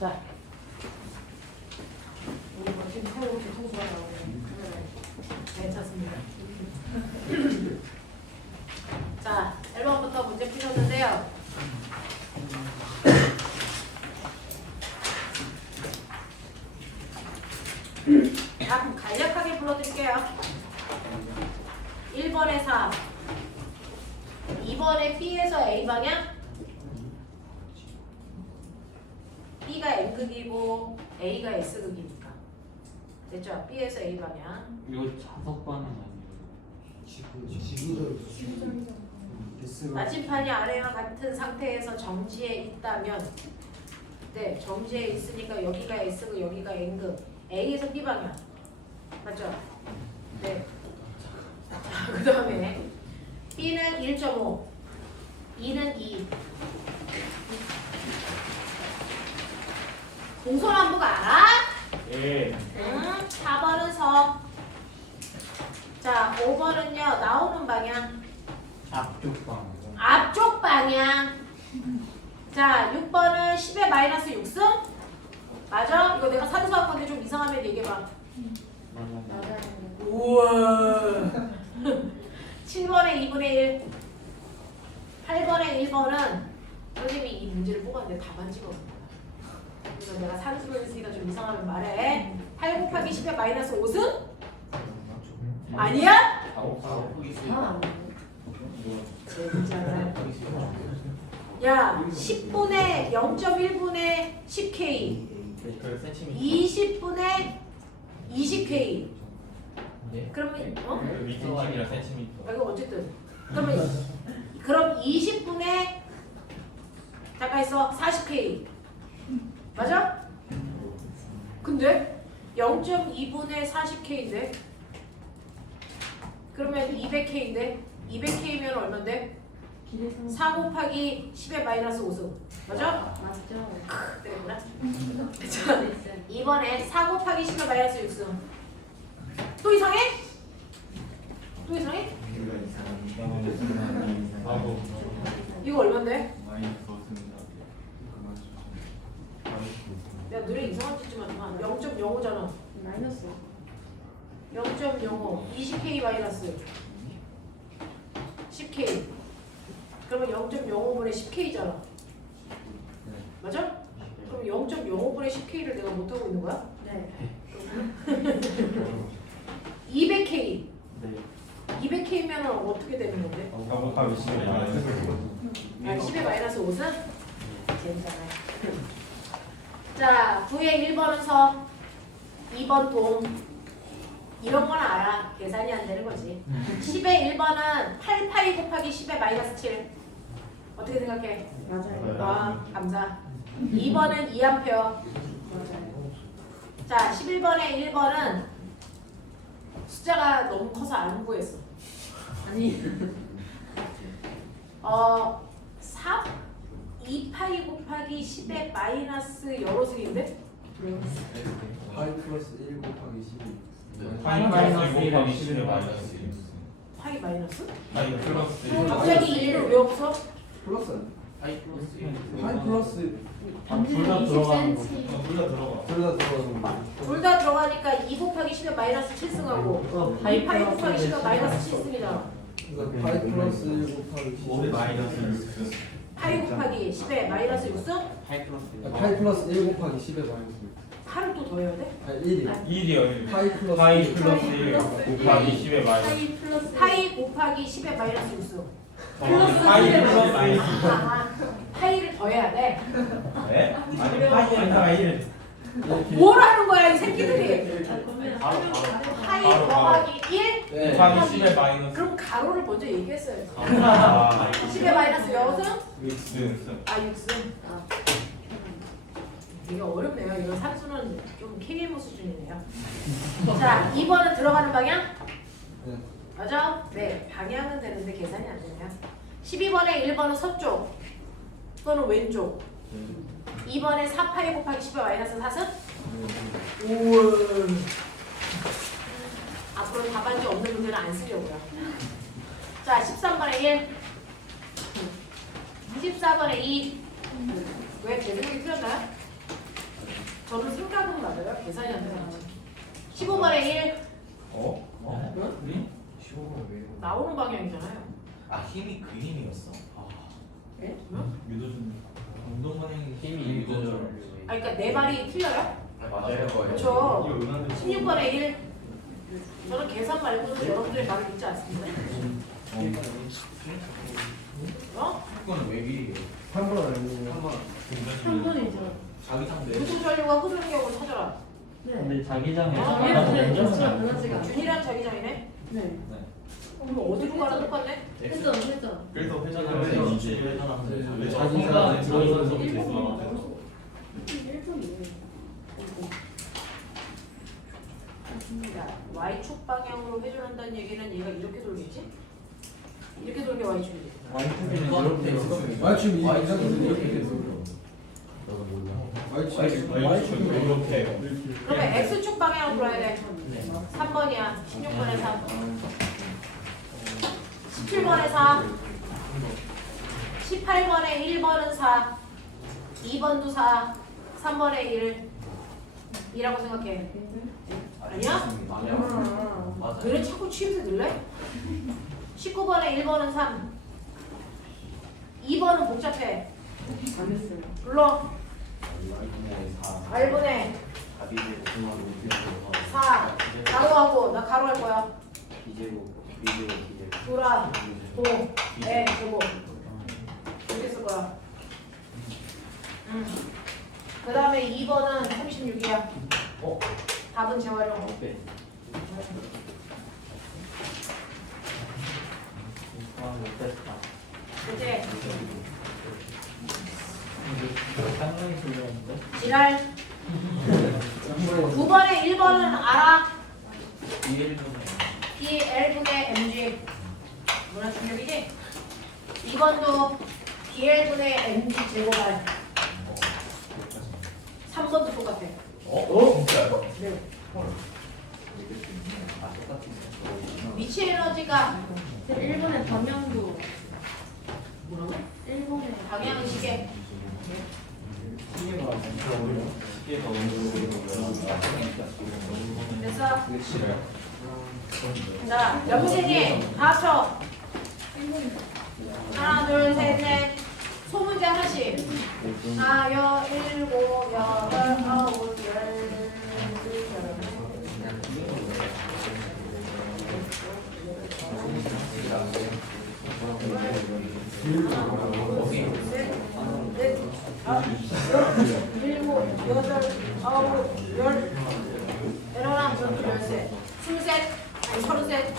자, 우리 뭐 지금 새로 통수가 나오네. 괜찮습니다. 자, 1번부터 문제 푸셨는데요. 답 간략하게 불러드릴게요. 1번에 4, 2번에 B에서 A 방향, B가 N극이고 A가 S극이니까 됐죠? B에서 A 방향. 이거 자석반은 아니에요. 나침판이 아래와 같은 상태에서 정지에 있다면, 네, 정지에 있으니까 여기가 S극, 여기가 N극, A에서 B 방향, 맞죠? 네. 자, 그 다음에 B는 1.5, E는 2. 동서남북 알아? 예. 응. 4번은 서. 자, 5번은요, 나오는 방향. 앞쪽 방. 앞쪽 방향. 자, 6번은 10의 마이너스 6승? 맞아? 이거 내가 산수한 건데 좀 이상하면 얘기해봐. 맞아요. 우와. 7번에 2분의 1. 8번에 1번은 선생님이 이 문제를 뽑았는데 답안 찍었습니다. 그래서 내가 산수를 했으니까 좀 이상하면 말해. 8 곱하기 10의 마이너스 5승? 아니야? 야, 10분의 0.1분의 10K, 20분의 20K. 그러면 미터가 센티미터. 이거 어쨌든 그럼 20분의 잠깐 있어 40K 맞아? 근데 0.2분의 40K인데 그러면 200K인데 200K면 얼마인데? 4 곱하기 10의 마이너스 5승 맞아? 맞죠. 그랬구나. 자, 이번에 4 곱하기 10의 마이너스 6승 또 이상해? 또 이상해? 이거 얼만데? 내가 노래 이상한 짓 좀 하지 마. 0.05잖아. 마이너스. 0.05 20K 마이너스 10K 그러면 0.05분의 10K잖아. 맞아? 그럼 0.05분의 10K를 내가 못하고 있는 거야? 네. 200K 네. 200K면 어떻게 되는 건데? 곱하기 10의 마이너스 10의 마이너스 5은? 재밌잖아요. 자, 9의 1번은 서 2번 동 이런 건 알아. 계산이 안 되는 거지. 10의 1번은 8파이 곱하기 10의 마이너스 7 어떻게 생각해? 맞아요. 아, 감사. 2번은 2A 맞아요. 자, 11번에 1번은 숫자가 너무 커서 안 구했어. 아니. 3? 2파이 곱하기 10의 마이너스 여러 승인데? 파이 플러스 1 곱하기 12. 파이 마이너스 1 곱하기 10의 마이너스 1. 파이 마이너스? 파이 플러스 1. 갑자기 1은 왜 없어? 플러스 파이 플러스 1. 파이 플러스 둘다 들어가는 거. 둘 다 들어가. 둘 다 들어가는 거. 둘 다 들어가니까 2 곱하기 10의 마이너스 7승하고 파이 곱하기 10의 마이너스 7승이잖아. 그러니까 파이 플러스 1 곱하기 5의 12. 마이너스 6. 파이 곱하기 10의 마이너스 6승? 파이 플러스 1. 파이 플러스 1 곱하기 10의 마이너스 6. 8을 또 더해야 돼? 아니 1이요. 1이요. 1. 파이 플러스 파이 1. 플러스 1 곱하기 10의 마이너스. 파이 플러스. 파이 곱하기 10의 마이너스 6승. 파이 플러스 1. 파이를 더해야 돼. 네? 아니 파이에다가 1. 뭘 하는 거야 이 새끼들이? 바로 파이 바로. 더하기 1? 네. 곱하기 10의 마이너스. 그럼 가로를 먼저 얘기했어야지. 아, 10의 마이너스 여승? 6승. 아 6승. 이게 어렵네요. 이거 산수는 좀 KMO 수준이네요. 자 2번은 들어가는 방향? 네. 맞아? 네. 방향은 되는데 계산이 안 되네요. 12번에 1번은 서쪽 또는 왼쪽 2번에 4파이 곱하기 10의 마이너스 4승? 우와 앞으로 답안지 없는 문제는 안 쓰려고요. 자 13번에 1 14번에 2 왜 제 생각이 틀렸나요? 계산이 안 되는 거지. 15번에 1 어? 응? 15번 왜요? 나오는 방향이잖아요. 아 힘이 그 힘이었어? 네? 응? 유도준. 운동 방향이 힘이 유도절. 아 그러니까 내 말이 틀려요? 맞아요. 그렇죠. 이거 은하는 16번에 1 저는 계산 말고는 여러분들의 말을 믿지 않습니다. 어? 이거는 왜 위에? 3번 아니면 한번 3번이죠. 자기 상대. 무슨 전류와 흐르는 경우를 찾아라. 네. 근데 자기장에 아, 얘는 좀 개수가 변하지가 않아요. 준이랑 자기장이네. 네. 그럼 어디로 가나 똑같네? 회전, 회전. 그래서 회전하면서 이제 회전하면서 네, 자기장 들어있어서 일본 계속 1번이에요. 자, Y축 방향으로 회전한다는 얘기는 얘가 이렇게 돌겠지? 이렇게 돌게 Y축이지. Y축이면 이렇게 있어. Y축 이상은 이렇게 돼서 나도 몰라. Y축 Y축은 이렇게. 그러면 X축 방향으로 돌아야 돼. 네. 3번이야. 16번에 3. 17번에 4. 18번에 1번은 4. 2번도 4. 3번에 1. 2라고 생각해. 아니야? 아니야. 아, 왜 이래 자꾸 취임새 늘래? 19번에 1번은 3. 2번은 복잡해. 안 했어요. 불러. R분의 답이 4. 가로하고 나 가로 할 거야. 비제곱 비제곱 비제곱 돌아. 도. 에. 제곱. 이렇게 쓸 거야. 그 다음에 2번은 36이야. 답은 재활용. 네. 못했다. 그치? 상당히 불렸는데? 지랄. 9번에 1번은 알아. BL분의 MG. 문화 충격이지? 2번도 BL분의 MG 제곱할. 3번도 똑같아. 진짜요? 네. 아 똑같은 위치 에너지가 1번의 방향도 뭐라고? 1번의 방향은 시계. 시계가 먼저 됐어? 그게 싫어요. 자, 여보세요. 다 합쳐. 하나, 둘, 셋, 넷. 소문제 하나씩. 4, 6, 7, 8, 9, 10. 일곱, 여덟, 아홉, 열. 내려놔. 열셋. 스물셋. 아니 서른셋.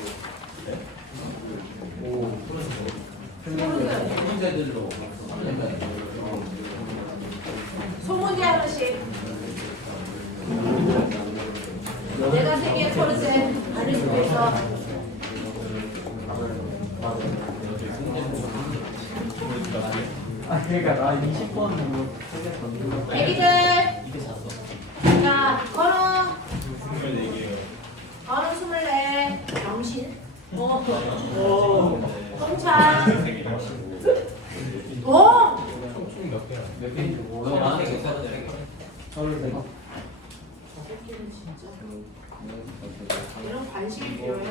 서른셋. 문제들로 소문제 하나씩. 내가 세계 서른셋. 아닐 수도 있어. 아 그러니까 나 20번으로 세개 던지고 애기들. 이게 샀어. 자, 건우. 24개요. 건우 24. 정신. 홍찬. 몇 개인지 몰라. 나한테 계산은 돼. 새끼는 진짜. 이런 관심이 필요해.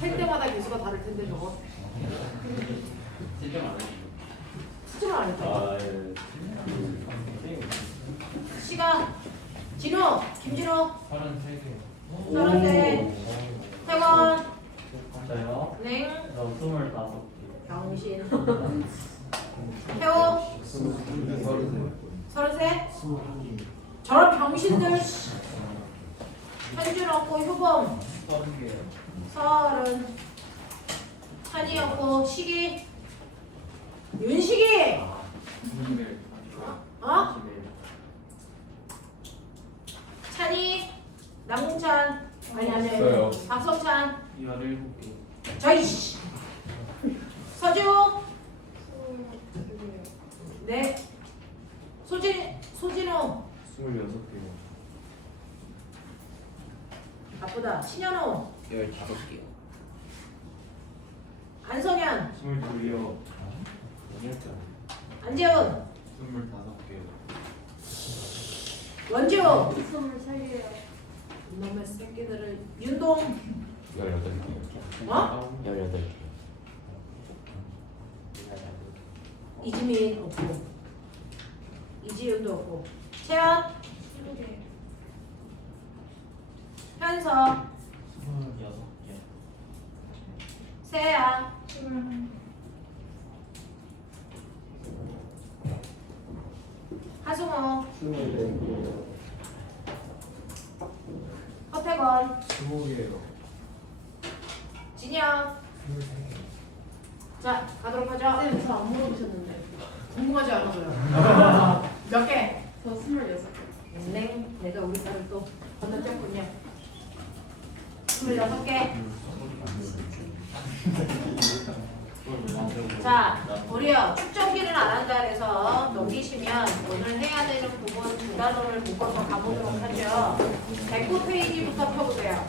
셀 때마다 개수가 다를 텐데 저거. 실점 안 해. 수정을 안 했다. 아 예. 시간. 진호. 김진호. 33개. 서른셋. 태권. 저요? 넹. 저 25개 병신. 태호. 서른셋. 저런 병신들. 현준 없고 효범. 30개요. 서른. 찬이 없고 시기. 윤식이. 어? 찬이. 남궁찬. 아니 저요. 박성찬. 17개. 저이씨. 서주. 네. 소진호. 26개요. 바쁘다. 신현호. 15개요. 안성현, 22요. 안재훈, 25개요. 원지우. 숨을 살려요. 이놈의 새끼들을 윤동. 18개. 어? 18개. 이지민 없고 이지윤도 없고 채연, 20개. 현서, 26개. 세야, 21. 하승우, 24개. 허태건, 20개요. 진영. 자, 가도록 하죠. 쌤, 저 안 물어보셨는데. 궁금하지 않아서요. 몇 개? 저 26개. 네, 내가 우리 딸을 또 건너뛰었군요. 26개. 자, 우리요 축적기는 안 한다 그래서 넘기시면 오늘 해야 되는 부분 두 단원을 묶어서 가보도록 하죠. 109페이지부터 펴보세요.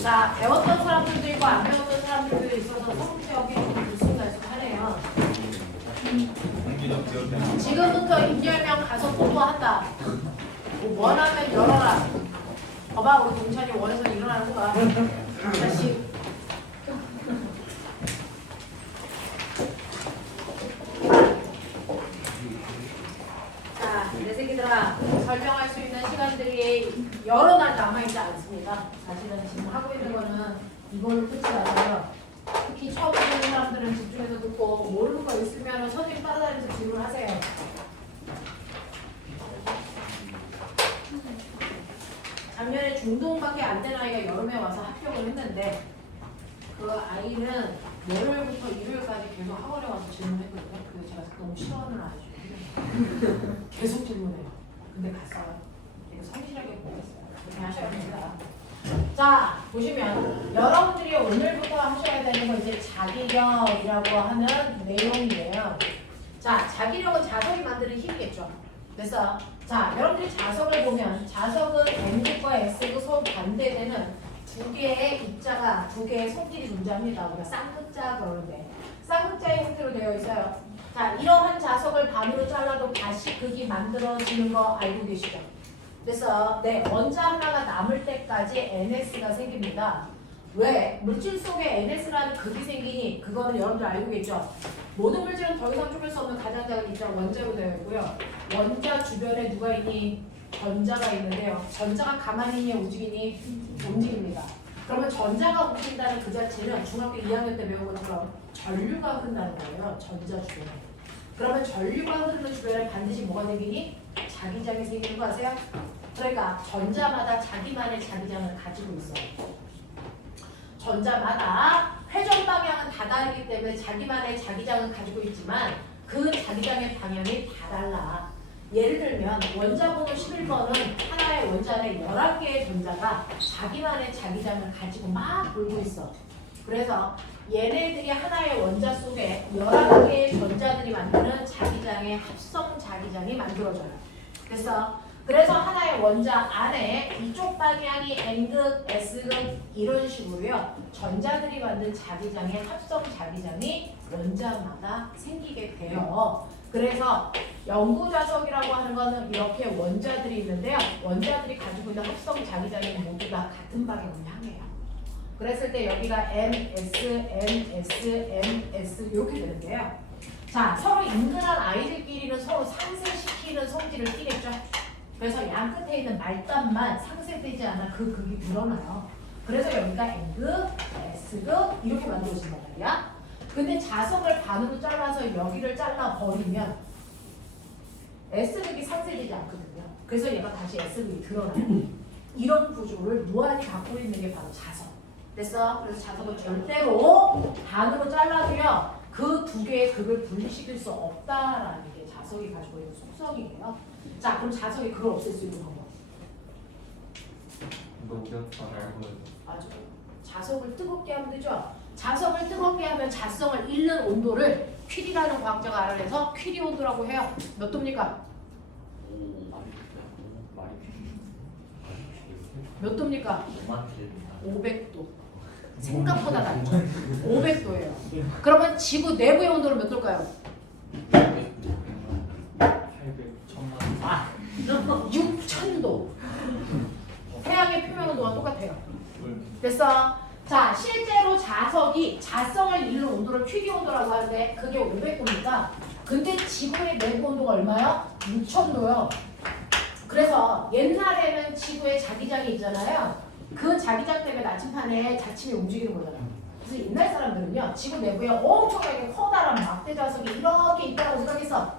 자, 배웠던 사람들도 있고 안 배웠던 사람들도 있어서 성격이 좀 들쑥날쑥하네요. 공기도 기억해. 지금부터 임열명 가서 보고한다. 원하면 열어라. 봐봐, 우리 동찬이 원해서 일어나는 거야. 다시. 자, 내 새끼들아, 설명할 수 있는 시간들이 여러 날 남아있지 않습니다. 사실은 지금 하고 있는 거는 이걸로 끝이 나서요. 특히 처음 듣는 사람들은 집중해서 듣고 모르는 거 있으면 선생님 따라다니면서 질문하세요. 작년에 중동밖에 안 된 아이가 여름에 와서 합격을 했는데 그 아이는 월요일부터 일요일까지 계속 학원에 와서 질문했거든요. 그래서 제가 너무 싫어하는 아이죠. 계속 질문해요. 근데 갔어요. 되게 성실하게 공부했어요. 그렇게 하셔야 됩니다. 자, 보시면 여러분들이 오늘부터 하셔야 되는 건 이제 자기력이라고 하는 내용이에요. 자, 자기력은 자석이 만드는 힘이겠죠. 그래서 자, 여러분들이 자석을 보면 자석은 N극과 S극 서로 반대되는 두 개의 입자가 두 개의 성질이 존재합니다. 우리가 쌍극자 그러는데 쌍극자의 형태로 되어 있어요. 자, 이러한 자석을 반으로 잘라도 다시 극이 만들어지는 거 알고 계시죠? 그래서 네, 원자 하나가 남을 때까지 NS가 생깁니다. 왜? 물질 속에 NS라는 극이 생기니 그거는 여러분들 알고 계시죠? 모든 물질은 더 이상 쪼갤 수 없는 가장 작은 입자 원자로 되어 있고요. 원자 주변에 누가 있니? 전자가 있는데요. 전자가 가만히 있니? 움직이니? 움직입니다. 그러면 전자가 움직인다는 그 자체는 중학교 2학년 때 배운 것처럼 전류가 흐른다는 거예요. 전자 주변에. 그러면 전류가 흐르는 주변에 반드시 뭐가 생기니? 자기장이 생기는 거 아세요? 그러니까 전자마다 자기만의 자기장을 가지고 있어요. 전자마다 회전 방향은 다 다르기 때문에 자기만의 자기장을 가지고 있지만 그 자기장의 방향이 다 달라. 예를 들면 원자 번호 11번은 하나의 원자 안에 11개의 전자가 자기만의 자기장을 가지고 막 돌고 있어. 그래서 얘네들이 하나의 원자 속에 11개의 전자들이 만드는 자기장의 합성 자기장이 만들어져요. 그래서 하나의 원자 안에 이쪽 방향이 N극, S극 이런 식으로요. 전자들이 만든 자기장의 합성 자기장이 원자마다 생기게 돼요. 그래서 영구자석이라고 하는 거는 이렇게 원자들이 있는데요. 원자들이 가지고 있는 합성 자기장이 모두 다 같은 방향을 향해요. 그랬을 때 여기가 MS, MS, MS 이렇게 되는데요. 자, 서로 인근한 아이들끼리는 서로 상쇄시키는 성질을 띠겠죠. 그래서 양 끝에 있는 말단만 상쇄되지 않아 그 극이 드러나요. 그래서 여기가 N극, S극 이렇게 만들어진단 말이야. 근데 자석을 반으로 잘라서 여기를 잘라버리면 S극이 상쇄되지 않거든요. 그래서 얘가 다시 S극이 드러나요. 이런 구조를 무한히 갖고 있는 게 바로 자석. 그래서 자석을 절대로 반으로 잘라도요. 그 두 개의 극을 분리시킬 수 없다라는 게 자석이 가지고 있는 속성이에요. 자, 그럼 자석이 그걸 없앨 수 있는 방법. 이거 기억나. 맞아. 자석을 뜨겁게 하면 되죠. 자석을 뜨겁게 하면 자성을 잃는 온도를 퀴리라는 과학자가 알아내서 퀴리 온도라고 해요. 몇 도입니까? 몇 도입니까? 500도. 생각보다 낮죠. 500도예요. 그러면 지구 내부의 온도는 몇 도일까요? 800 1000만. 아, 6000도. 태양의 표면 온도와 똑같아요. 됐어? 자, 실제로 자석이 자성을 이루는 온도를 퀴기 온도라고 하는데 그게 500도입니다. 근데 지구의 내부 온도가 얼마요? 6000도요. 그래서 옛날에는 지구에 자기장이 있잖아요. 그 자기장 때문에 나침판에 자침이 움직이는 거잖아요. 그래서 옛날 사람들은요, 지구 내부에 엄청나게 커다란 막대 자석이 이렇게 있다고 생각했어.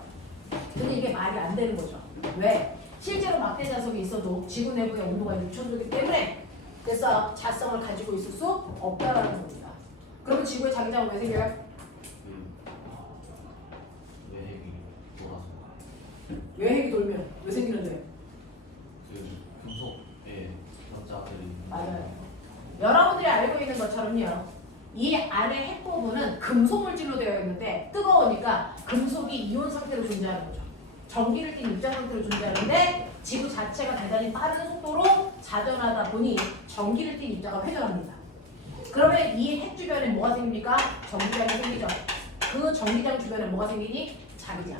근데 이게 말이 안 되는 거죠. 왜? 실제로 막대 자석이 있어도 지구 내부의 온도가 6000도이기 때문에 그래서 자성을 가지고 있을 수 없다라는 겁니다. 그러면 지구의 자기장은 왜 생겨요? 외핵이 돌아서 외핵이 돌면 왜 생기는데요? 그 금속의 여자들이 맞아요. 여러분들이 알고 있는 것처럼요. 이 안에 핵 부분은 금속 물질로 되어 있는데 뜨거우니까 금속이 이온 상태로 존재하는 거죠. 전기를 띤 입자 상태로 존재하는데 지구 자체가 대단히 빠른 속도로 자전하다 보니 전기를 띤 입자가 회전합니다. 그러면 이 핵 주변에 뭐가 생깁니까? 전기장이 생기죠. 그 전기장 주변에 뭐가 생기니? 자기장.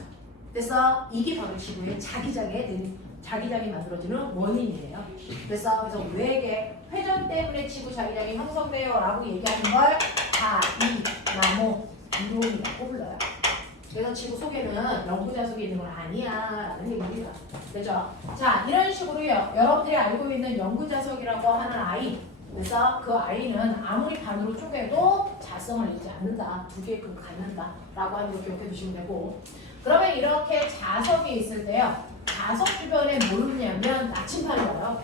그래서 이게 바로 지구의 자기장이 만들어지는 원인이에요. 그래서 외계 회전 때문에 지구 자기장이 형성돼요 라고 얘기하는 걸 자이나모 이론이라고 불러요. 그래서 지구 속에는 영구 자석이 있는 건 아니야 라는 얘기입니다. 그죠? 자, 이런 식으로요. 여러분들이 알고 있는 영구 자석이라고 하는 아이, 그래서 그 아이는 아무리 반으로 쪼개도 자성을 잃지 않는다. 두 개의 극을 갖는다 라고 하는 거 기억해 두시면 되고, 그러면 이렇게 자석이 있을 때요, 자석 주변에 뭘 냐면 나침판을 놔요.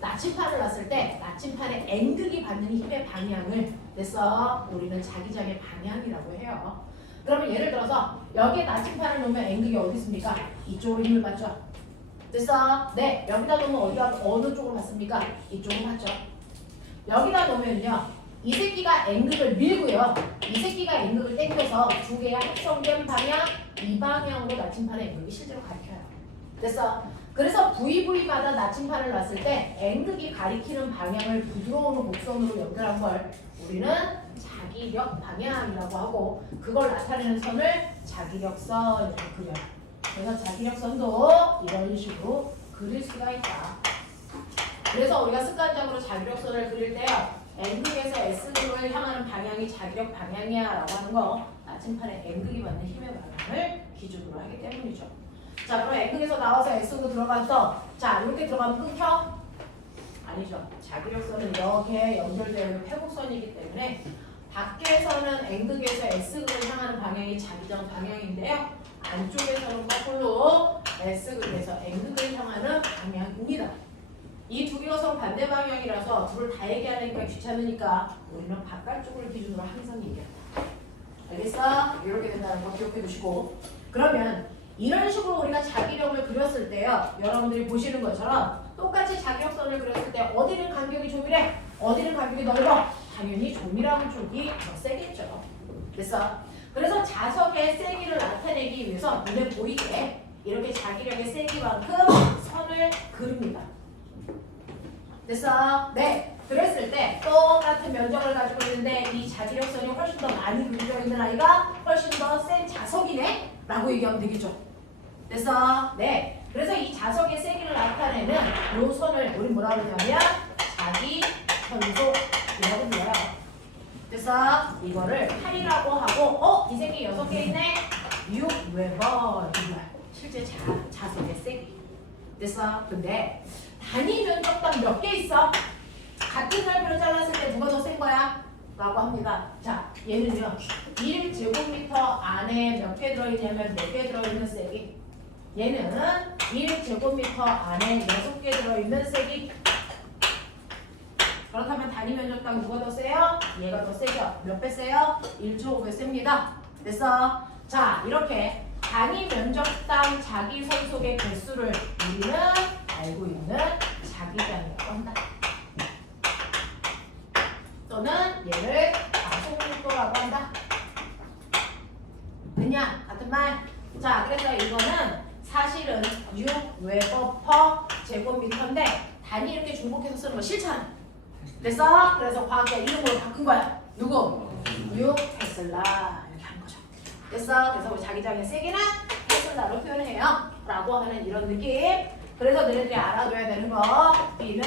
나침판을 놨을 때 나침판의 N극이 받는 힘의 방향을 그래서 우리는 자기장의 방향이라고 해요. 그러면 예를 들어서 여기에 나침판을 놓으면 N극이 어디 있습니까? 이쪽으로 힘을 받죠. 됐어? 네, 여기다 놓으면 어느 쪽으로 받습니까? 이쪽으로 받죠. 여기다 놓으면요, 이 새끼가 N극을 밀고요, 이 새끼가 N극을 당겨서 두 개의 합성된 방향, 이 방향으로 나침판의 N극이 실제로 가리켜요. 됐어? 그래서 VV마다 나침판을 놨을 때 N극이 가리키는 방향을 부드러운 곡선으로 연결한 걸 우리는 자기력 방향이라고 하고, 그걸 나타내는 선을 자기력선 이렇게 그려요. 그래서 자기력선도 이런 식으로 그릴 수가 있다. 그래서 우리가 습관적으로 자기력선을 그릴 때요, N극에서 S극을 향하는 방향이 자기력 방향이야 라고 하는 거 나침판에 N극이 받는 힘의 방향을 기준으로 하기 때문이죠. 자, 그럼 N극에서 나와서 S극으로 들어가서 자, 이렇게 들어가면 끊겨? 아니죠. 자기력선은 이렇게 연결되어 있는 회곡선이기 때문에 밖에서는 N극에서 S극을 향하는 방향이 자기장 방향인데요, 안쪽에서는 거꾸로 S극에서 N극을 향하는 방향입니다. 이 두 개가 서로 반대 방향이라서 둘을 다 얘기하니까 귀찮으니까 우리는 바깥쪽을 기준으로 항상 얘기한다. 알겠어? 이렇게 된다는 거 기억해 두시고, 그러면 이런 식으로 우리가 자기력을 그렸을 때요, 여러분들이 보시는 것처럼 똑같이 자기력선을 그렸을 때 어디는 간격이 좁이래, 어디는 간격이 넓어? 당연히 좁이라는 쪽이 더 세겠죠. 됐어? 그래서 자석의 세기를 나타내기 위해서 눈에 보이게 이렇게 자기력의 세기만큼 선을 그립니다. 됐어? 네. 그랬을 때 똑같은 면적을 가지고 있는데 이 자기력선이 훨씬 더 많이 그려져 있는 아이가 훨씬 더 센 자석이네? 라고 얘기하면 되겠죠. 됐어? 네. 그래서 이 자석의 세기를 나타내는 이 선을 우리 뭐라고 그러냐면 자기현속이라고 불러요. 그래서 이거를 8이라고 하고, 이 새끼 6개 있네? 6웨버 이거야. 실제 자석의 세기. 됐어? 근데 단위 면적당 몇 개 있어? 같은 살표를 잘랐을 때 누가 더 센 거야? 라고 합니다. 자, 얘는요, 1제곱미터 안에 몇 개 들어있냐면 4개 들어있는 세기. 얘는 1제곱미터 안에 6개 들어있는 세기. 그렇다면 단위 면적당 누가 더 세요? 얘가 더 세죠. 몇 배 세요? 1.5배 셉니다. 됐어? 자, 이렇게 단위 면적당 자기 선속의 개수를 우리는 알고 있는 자기장이라고 한다. 또는 얘를 가속밀도라고 한다. 그냥 같은 말. 자, 그래서 이거는 사실은 6웨버 per 제곱미터인데 단위 이렇게 중복해서 쓰는 거 싫잖아. 됐어? 그래서 과학자 이름으로 바꾼 거야. 누구? 6테슬라. 됐어? 그래서 우리 자기장의 세기는 헬슨다로 표현해요. 라고 하는 이런 느낌. 그래서 너희들이 알아둬야 되는 거 B는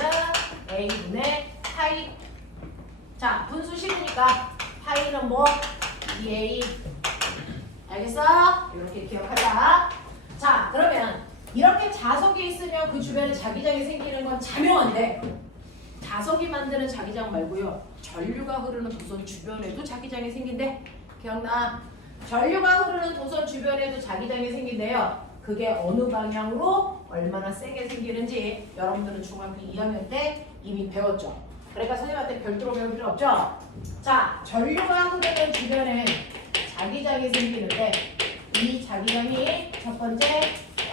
A분의 파이. 자, 분수식이니까 파이는 뭐? 2A. 알겠어? 이렇게 기억하자. 자, 그러면 이렇게 자석이 있으면 그 주변에 자기장이 생기는 건 자명한데 자석이 만드는 자기장 말고요. 전류가 흐르는 도선 주변에도 자기장이 생긴대. 기억나? 전류가 흐르는 도선 주변에도 자기장이 생긴대요. 그게 어느 방향으로 얼마나 세게 생기는지 여러분들은 중학교 2학년 때 이미 배웠죠. 그러니까 선생님한테 별도로 배울 필요 없죠. 자, 전류가 흐르는 주변에 자기장이 생기는데 이 자기장이 첫 번째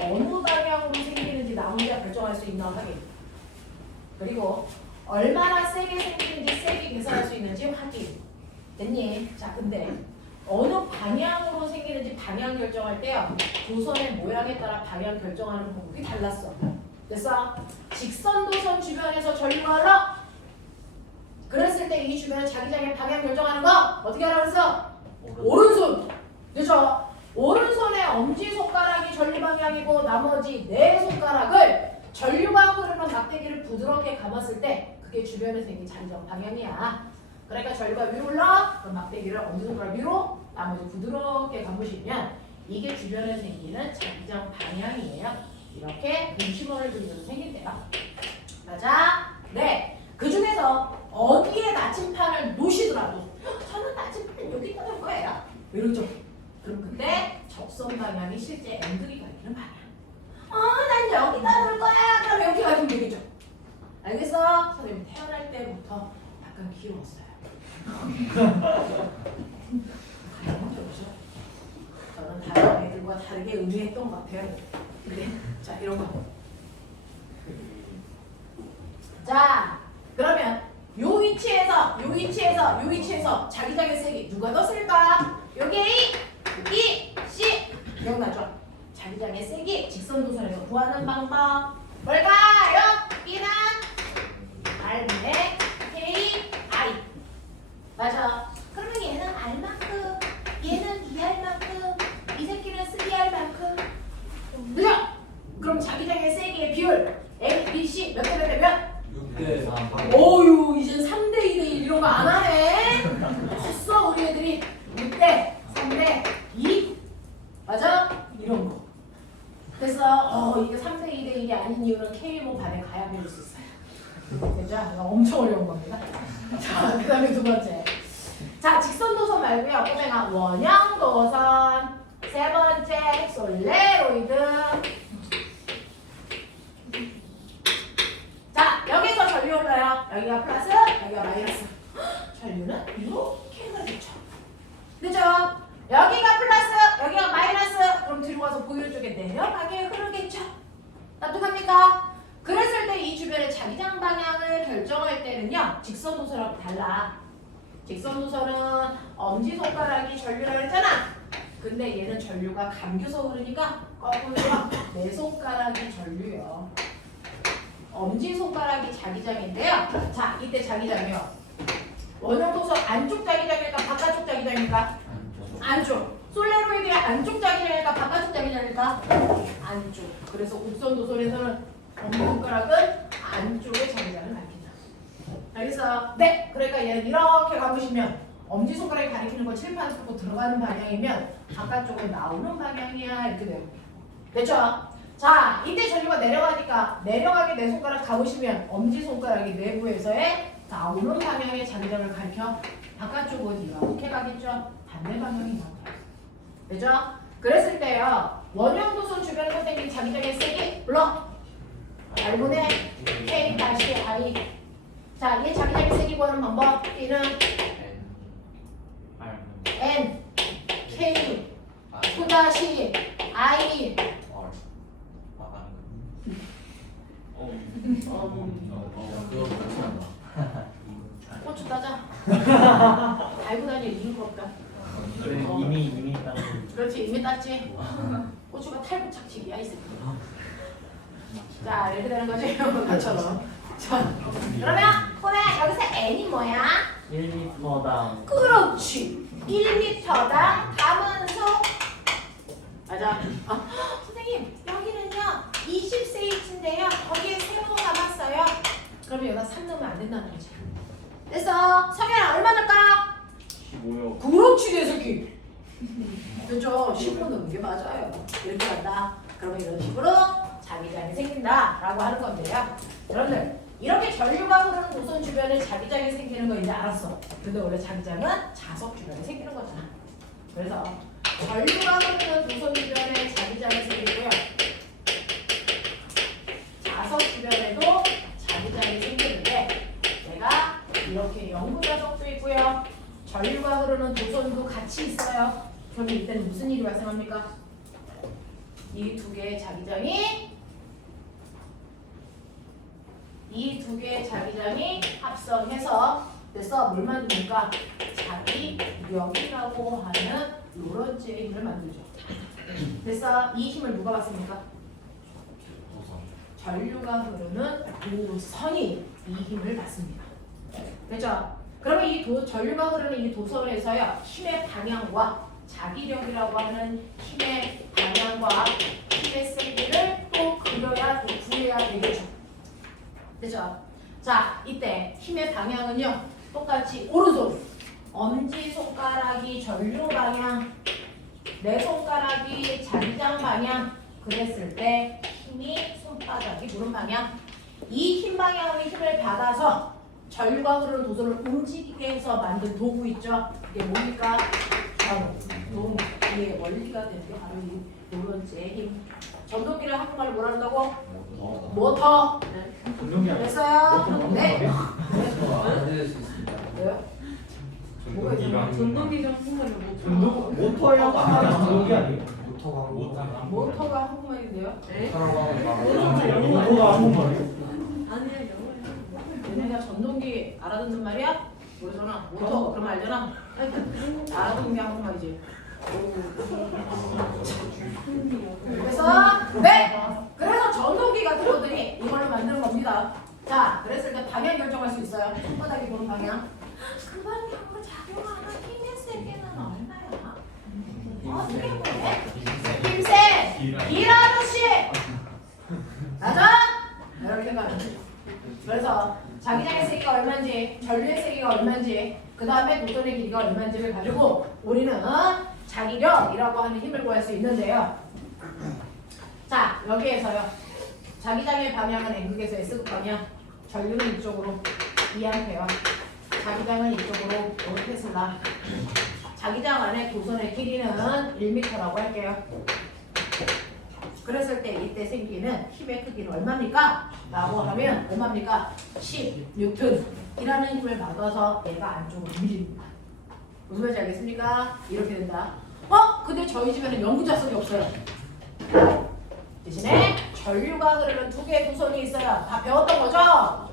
어느 방향으로 생기는지 나 혼자 결정할 수 있나 확인. 그리고 얼마나 세게 생기는지 세게 계산할 수 있는지 확인. 됐니? 자, 근데 어느 방향으로 생기는지 방향 결정할 때요. 도선의 모양에 따라 방향 결정하는 방법이 달랐어. 됐어? 직선 도선 주변에서 전류가 흘러? 그랬을 때 이 주변에 자기장의 방향 결정하는 거 어떻게 하라고 했어? 오른손. 그렇죠? 오른손의 엄지손가락이 전류 방향이고 나머지 네 손가락을 전류가 흐르는 막대기를 부드럽게 감았을 때 그게 주변에 생긴 자기장 방향이야. 그러니까 전류가 위로 올라 그럼 막대기를 엄지손가락 위로 나머지 부드럽게 감으시면 이게 주변에 생기는 자기장 방향이에요. 이렇게 분심원을 그리면서 생긴대요. 맞아? 네. 그 중에서 어디에 나침판을 놓으시더라도 저는 나침판 여기다 놓을 거예요. 이러죠. 그럼 그때 적선 방향이 실제 N극이 가리키는 방향. 난 여기다 놓을 거야. 그럼 여기 가리키면 되겠죠. 알겠어? 선생님 태어날 때부터 약간 길었어요. 저는 다른 애들과 다르게 의미했던 것 같아요. 근데 자 이런 거. 자 그러면 요 위치에서 자기장의 세기 누가 더 쓸까? 여기 A, B, C 기억나죠? 자기장의 세기 직선도선에서 구하는 방법 뭘까요? B는 R분의 K, I 맞아. 그러면 얘는 R만큼 얘는 2R만큼 이 새끼는 3R만큼 그죠? 그럼 자기장의 세기의 비율 A, B, C 몇 대 몇 대 몇? 네. 어유 이젠 3대 2대 1 이런 거 안 하네. 컸어 우리 애들이 6대 3대 2 맞아? 이런 거. 그래서 이게 3대 2대 1이 아닌 이유는 K모 반에 가야 배울 수 있어요. 그죠? 엄청 어려운 겁니다. 자, 그 다음에 두 번째. 자, 직선도선 말고요. 꼬맹아 원형도선. 세 번째 솔레로이드. 자, 여기서 전류 흘러요. 여기가 플러스, 여기가 마이너스. 전류는 이렇게 흐르죠. 그죠? 여기가 플러스, 여기가 마이너스. 그럼 뒤로 가서 보이는 쪽에 내려가게 흐르겠죠. 납득합니까? 그랬을 때 이 주변의 자기장 방향을 결정할 때는요. 직선도선하고 달라. 직선도선은 엄지손가락이 전류라고 했잖아. 근데 얘는 전류가 감겨서 흐르니까 거꾸로 내 손가락이 전류요. 엄지손가락이 자기장인데요. 자, 이때 자기장이요. 원형도선 안쪽 자기장일까 바깥쪽 자기장일까? 안쪽. 솔레로이드의 안쪽 자기장일까 바깥쪽 자기장일까? 안쪽. 그래서 곡선도선에서는 엄지손가락은 안쪽의 자기장을 가리킨다. 알겠어? 네. 그러니까 얘는 이렇게 가보시면 엄지손가락이 가리키는 거 칠판 잡고 들어가는 방향이면 바깥쪽은 나오는 방향이야. 이렇게 돼요. 됐죠? 자, 이때 전류가 내려가니까 내려가게 내 손가락 가보시면 엄지손가락이 내부에서의 나오는 방향의 자기장을 가리켜 바깥쪽은 이렇게 가겠죠? 반대 방향이 나와요. 그죠? 그랬을 때요. 원형도선 주변에서 생긴 자기장의 세기 불러. R분의 K 다시 I. 자, 얘 자기장의 세기 구하는 방법 B는 N K 또 다시 I. 고추 따자. 알고 다닐 이유가 없다. 이미 따. 그렇지, 이미 땄지. 고추가 탈부착식이야 이 새끼. 자, 이렇게 되는 거지. 나처럼. 자, 그러면 꼬매 여기서 N이 뭐야? 1m당. 그렇지. 1m당 담은수 15요. 그렇지 개새끼. 그죠? 10분은 이게 맞아요. 이렇게 간다. 그러면 이런 식으로 자기장이 생긴다라고 하는 건데요. 여러분들 이렇게 전류가 흐르는 도선 주변에 자기장이 생기는 거 이제 알았어. 근데 원래 자기장은 자석 주변에 생기는 거잖아. 그래서 전류가 흐르는 도선 주변에 자기장이 생기고요. 자석 주변에도 자기장이 생기는데 내가 이렇게 영구 자석도 있고요. 전류가 흐르는 도선도 같이 있어요. 그러면 이때는 무슨 일이 발생합니까? 이 두 개의 자기장이 합성해서 됐어 뭘 만듭니까? 자기력이라고 하는 로런츠의 힘을 만들죠. 됐어 이 힘을 누가 받습니까? 도선. 전류가 흐르는 도선이 이 힘을 받습니다. 됐죠? 그러면 이 전류가 흐르는 이 도선에서요 힘의 방향과 자기력이라고 하는 힘의 방향과 힘의 세기를 또 그려야 구해야 되겠죠. 됐죠? 자 이때 힘의 방향은요 똑같이 오른손 엄지손가락이 전류 방향 내 손가락이 자기장 방향 그랬을 때 힘이 손바닥이 무릎 방향 이 힘 방향의 힘을 받아서 전류가 흐르는 도선을 움직이게 해서 만든 도구 있죠? 이게 뭡니까? 바로 도구. 이게 원리가 되는 게 바로 이 로런츠의 힘. 전동기를 한국말로 뭐라 한다고? 모터. 됐어요? 네. 만들 수 있습니다. 왜요? 뭐가 있어요? 전동기가 한국말로 모터요? 전동기 아니에요? 모터가 한국말인데요? 네? 모터가 한국말이에요? 아니야 영어야. 얘네가 전동기 알아듣는 말이야? 모르잖아. 모터 그러면 알잖아. 알아듣는 게 한국말이지. 그래서 그래서 전동기 같은 것들이 이걸로 만드는 겁니다. 자, 그랬을 때 방향 결정할 수 있어요. 손바닥이 보는 방향. 그 방향으로 작용하는 힘의 세기는 얼마야? 어떻게 보내? 힘세 이라듯이 맞아? 이렇게 생각하면 돼. 그래서 자기장의 세기가 얼마인지, 전류의 세기가 얼마인지, 그 다음에 도선의 길이가 얼마인지를 가지고 우리는 자기력이라고 하는 힘을 구할 수 있는데요. 자, 여기에서요. 자기장의 방향은 N극에서 S극 방향, 전류는 이쪽으로 2A, 자기장은 이쪽으로 5테슬라. 자기장 안에 도선의 길이는 1m라고 할게요. 그랬을 때 이때 생기는 힘의 크기는 얼마입니까? 라고 하면 얼마입니까? 10N 이라는 힘을 받아서 얘가 안쪽으로 밀립니다. 무슨 말인지 알겠습니까? 이렇게 된다. 근데 저희 집에는 영구자석이 없어요. 대신에 전류가 흐르는 두 개의 도선이 있어요. 다 배웠던 거죠?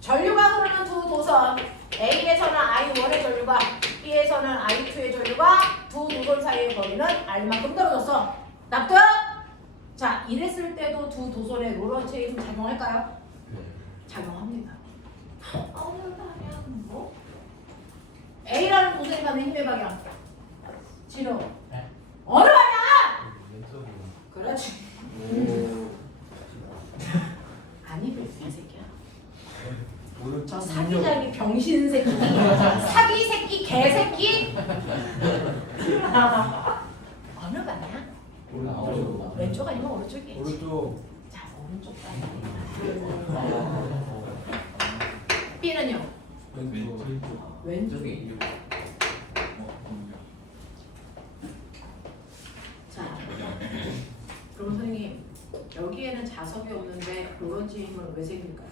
전류가 흐르는 두 도선 A에서는 I1의 전류가 B에서는 I2의 전류가 두 도선 사이의 거리는 R만큼 떨어졌어. 납득? 자, 이랬을 때도 두 도선의 로런츠의 힘 작용할까요? 작용합니다. 어느 방향 뭐? A라는 도선이 받는 힘의 방향. 진호. 어느 방향? 그렇지. 아니 이 새끼야. 저 사기자기 병신 새끼, 사기 새끼, 개새끼. 어느 방향? 왼쪽 아니면 오른쪽이겠지. 오른쪽. 자, 오른쪽 방향. B는요? 왼쪽이. 자, 그럼 선생님 여기에는 자석이 없는데 로런츠 힘은 왜 생길까요?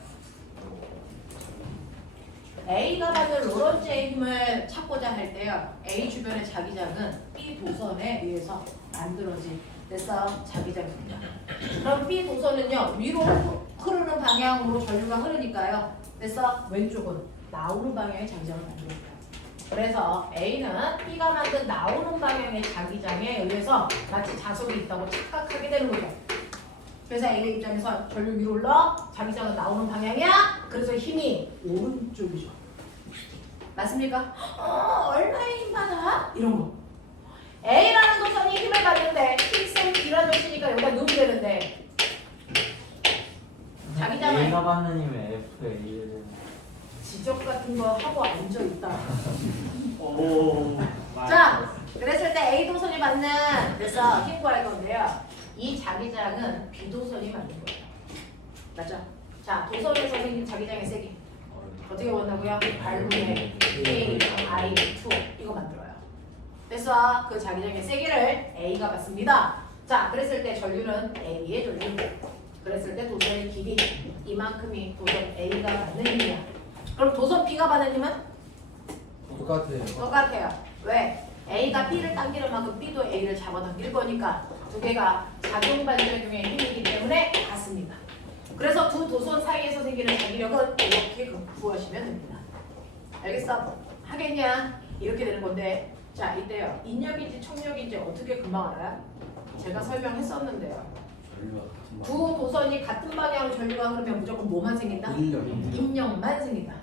A가 받는 로런츠의 힘을 찾고자 할 때요. A 주변의 자기장은 B 도선에 의해서 만들어진 됐어? 자기장입니다. 그럼 B 도선은요. 위로 흐르는 방향으로 전류가 흐르니까요. 됐어? 왼쪽은 나오는 방향의 자기장을 만들어요. 그래서 A는 B가 만든 나오는 방향의 자기장에 의해서 마치 자석이 있다고 착각하게 되는 거죠. 그래서 A의 입장에서 전류 위로 올라 자기장은 나오는 방향이야. 그래서 힘이 오른쪽이죠. 맞습니까? 얼마의 힘 받아? 이런 거. A라는 도선이 힘을 받는데 힘센 B라는 것이니까 여기다 넣으면 되는데 자기장을 A가 받는 힘에 F에 A를 지적 같은 거 하고 앉아 있다. 오. 자, 그랬을 때 A 도선이 맞는 그래서 힘 구할 건데요. 이 자기장은 B 도선이 맞는 거예요. 맞죠? 자, 도선에서 생긴 자기장의 세기 어떻게 원하고요? 발문의 A, I, 2 이거 만들어요. 그래서 그 자기장의 세기를 A가 받습니다. 자, 그랬을 때 전류는 A의 전류. 그랬을 때 도선의 길이 이만큼이 도선 A가 받는 힘이야. 그럼 도선 B가 받는 힘은? 똑같아요. 똑같아요. 왜? A가 B를 당기는 만큼 B도 A를 잡아당길 거니까 두 개가 작용 반작용의 힘이기 때문에 같습니다. 그래서 두 도선 사이에서 생기는 자기력은 이렇게 구하시면 됩니다. 알겠어? 하겠냐? 이렇게 되는 건데 자 이때요. 인력인지 청력인지 어떻게 금방 알아요? 제가 설명했었는데요. 두 도선이 같은 방향으로 전류가 흐르면 무조건 뭐만 생긴다? 인력만 생긴다.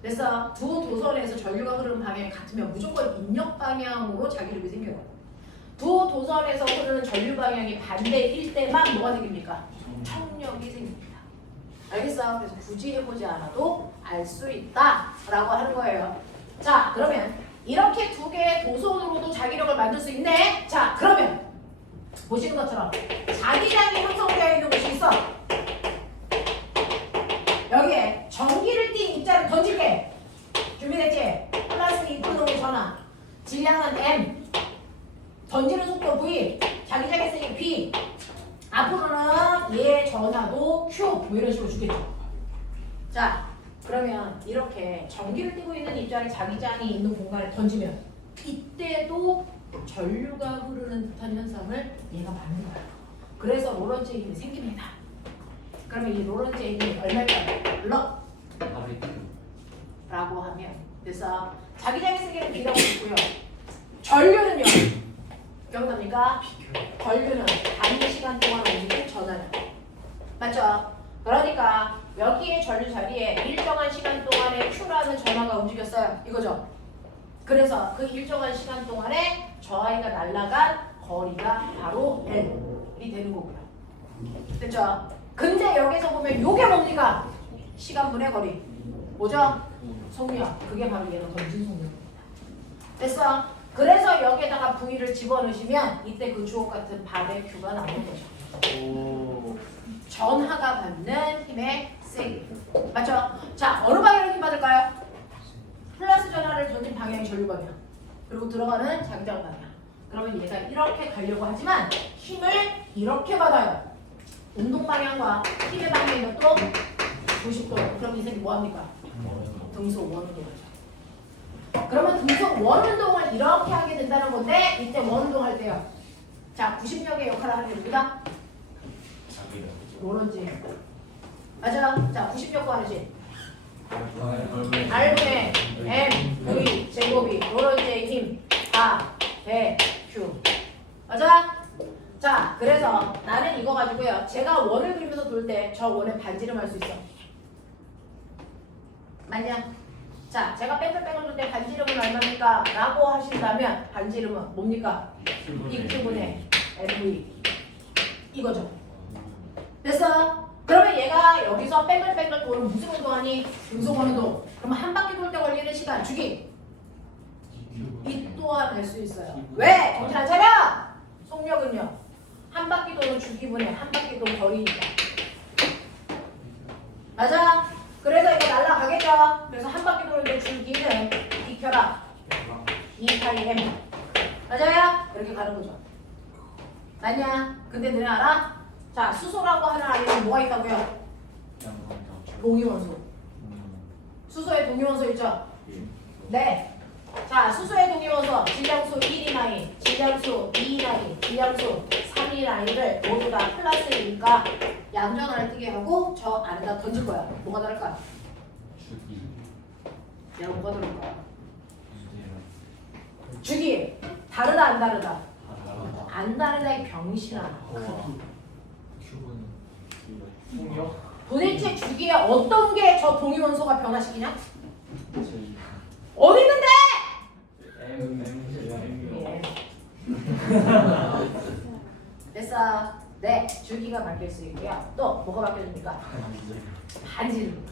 그래서 두 도선에서 전류가 흐르는 방향이 같으면 무조건 인력 방향으로 자기력이 생겨요. 두 도선에서 흐르는 전류 방향이 반대일 때만 뭐가 생깁니까? 청력이 생깁니다. 알겠어? 그래서 굳이 해보지 않아도 알 수 있다라고 하는 거예요. 자, 그러면 이렇게 두 개의 도선으로도 자기력을 만들 수 있네. 자, 그러면 보시는 것처럼 자기장이 형성되어 있는 곳이 있어. 여기에 전기를 띤 입자를 던질게. 준비됐지? 플러스 2분의 전화. 질량은 M. 던지는 속도 V. 자기장의 세기 B. 앞으로는 얘 전화도 Q. 뭐 이런 식으로 주겠죠. 자, 그러면 이렇게 전기를 띠고 있는 입자를 자기장이 있는 공간에 던지면 이때도 전류가 흐르는 듯한 현상을 얘가 받는 거야. 그래서 로런츠의 힘이 생깁니다. 그러면 이 로런츠의 힘이 얼마일까요? 러 라고 하면 그래서 자기장의 세기는 B라고 있고요. 전류는요. 기억납니까? 전류는 단시간 동안 움직이는 전하력. 맞죠? 그러니까 여기에 전류 자리에 일정한 시간 동안에 Q라는 전하가 움직였어요. 이거죠? 그래서 그 일정한 시간 동안에 저 아이가 날아간 거리가 바로 L이 되는 거고요. 됐죠? 근데 여기서 보면 요게 뭡니까? 시간분의 거리. 뭐죠? 속력. 그게 바로 얘가 던진 속력입니다. 됐어? 그래서 여기에다가 V를 집어넣으시면 이때 그 주옥 같은 발의 Q가 나오는 거죠. 오. 전하가 받는 힘의 세기. 맞죠? 자, 어느 방향으로 힘 받을까요? 플러스 전하를 던진 방향이 전류 방향. 그리고 들어가는 자기장 방향. 그러면 얘가 이렇게 가려고 하지만 힘을 이렇게 받아요. 운동 방향과 힘의 방향이 또 90도. 그럼 이 새끼 뭐합니까? 등속 원운동하죠. 그러면 등속 원운동을 이렇게 하게 된다는 건데 이때 원운동 할 때요. 자, 90력의 역할을 하게 됩니다. 로런지. 맞아. 자, 90력 구하듯이 R분의 M V 제곱이 로런지의 힘 A 대 Q. 맞아? 자, 그래서 나는 이거 가지고요. 제가 원을 그리면서 돌 때 저 원에 반지름 할 수 있어. 맞냐? 자, 제가 뺑글뺑글 돌 때 반지름은 얼마입니까? 라고 하신다면 반지름은 뭡니까? 2Q분의 MV 이거죠. 됐어? 그러면 얘가 여기서 뺑글뺑글 도는 무슨 운동하니? 등속 운동. 그러면 한 바퀴 돌 때 걸리는 시간 주기. 이 또한 알 수 있어요. 왜? 정신 안 차려? 속력은요. 한 바퀴 도는 주기분의 한 바퀴 도는 거리니까. 맞아? 그래서 이거 날라가겠죠? 그래서 한 바퀴 도는 주기는 익혀라. 2πm. 맞아요? 그렇게 가는 거죠. 맞냐? 근데 너네 알아? 자, 수소라고 하는 아이는 뭐가 있다고요? 동위원소. 수소의 동위원소 있죠? 네. 자, 수소의 동위원소 질량수 1이나이, 질량수 2이나이, 질량수 3이나이를 모두 다 플러스 1이니까 양전환을 뜨게 하고 저 안에다 던질 거야. 뭐가 다를까? 야, 뭐가 다를까? 주기. 다르다 안 다르다? 안 다르다 이 병신아. 도대체 주기에 어떤 게 저 동위원소가 변화시키냐? 어디 있는데? 예. 됐어. 네, 주기가 바뀔 수 있고요. 또 뭐가 바뀌어집니까? 반지름.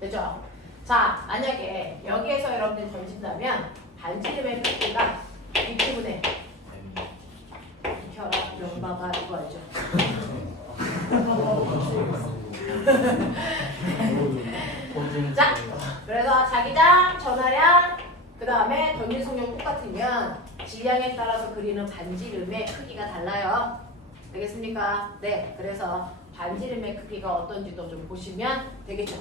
됐죠? 자, 만약에 여기에서 여러분들이 던진다면 반지름의 크기가 뒷부분에 비켜라 연마가 이거 알죠? 자, 그래서 자기장, 전하량, 그 다음에 던질 속력 똑같으면 질량에 따라서 그리는 반지름의 크기가 달라요. 되겠습니까? 네, 그래서 반지름의 크기가 어떤지도 좀 보시면 되겠죠.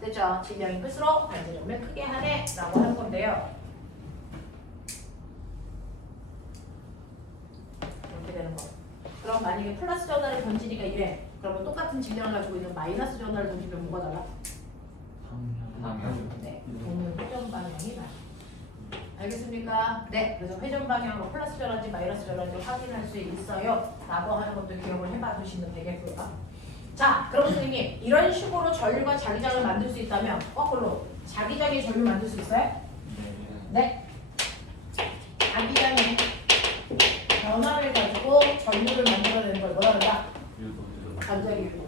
됐죠? 질량이 클수록 반지름을 크게 하네 라고 하는 건데요. 이렇게 되는 거. 그럼 만약에 플러스 전하를 던지니까 이래. 그러면 똑같은 질량을 가지고 있는 마이너스 전하를 던지면 뭐가 달라? 네, 동은 회전 방향이 달라. 알겠습니까? 네, 그래서 회전 방향으로 플러스 전환지 마이너스 전환지 확인할 수 있어요 라고 하는 것도 기억을 해봐 두시면 되겠고요. 자, 그럼 선생님 이런 식으로 전류가 자기장을 만들 수 있다면 거꾸로 자기장의 전류 만들 수 있어요? 네. 자기장의 변화를 가지고 전류를 만들어내는 걸 뭐라 그러냐? 전자기 유도.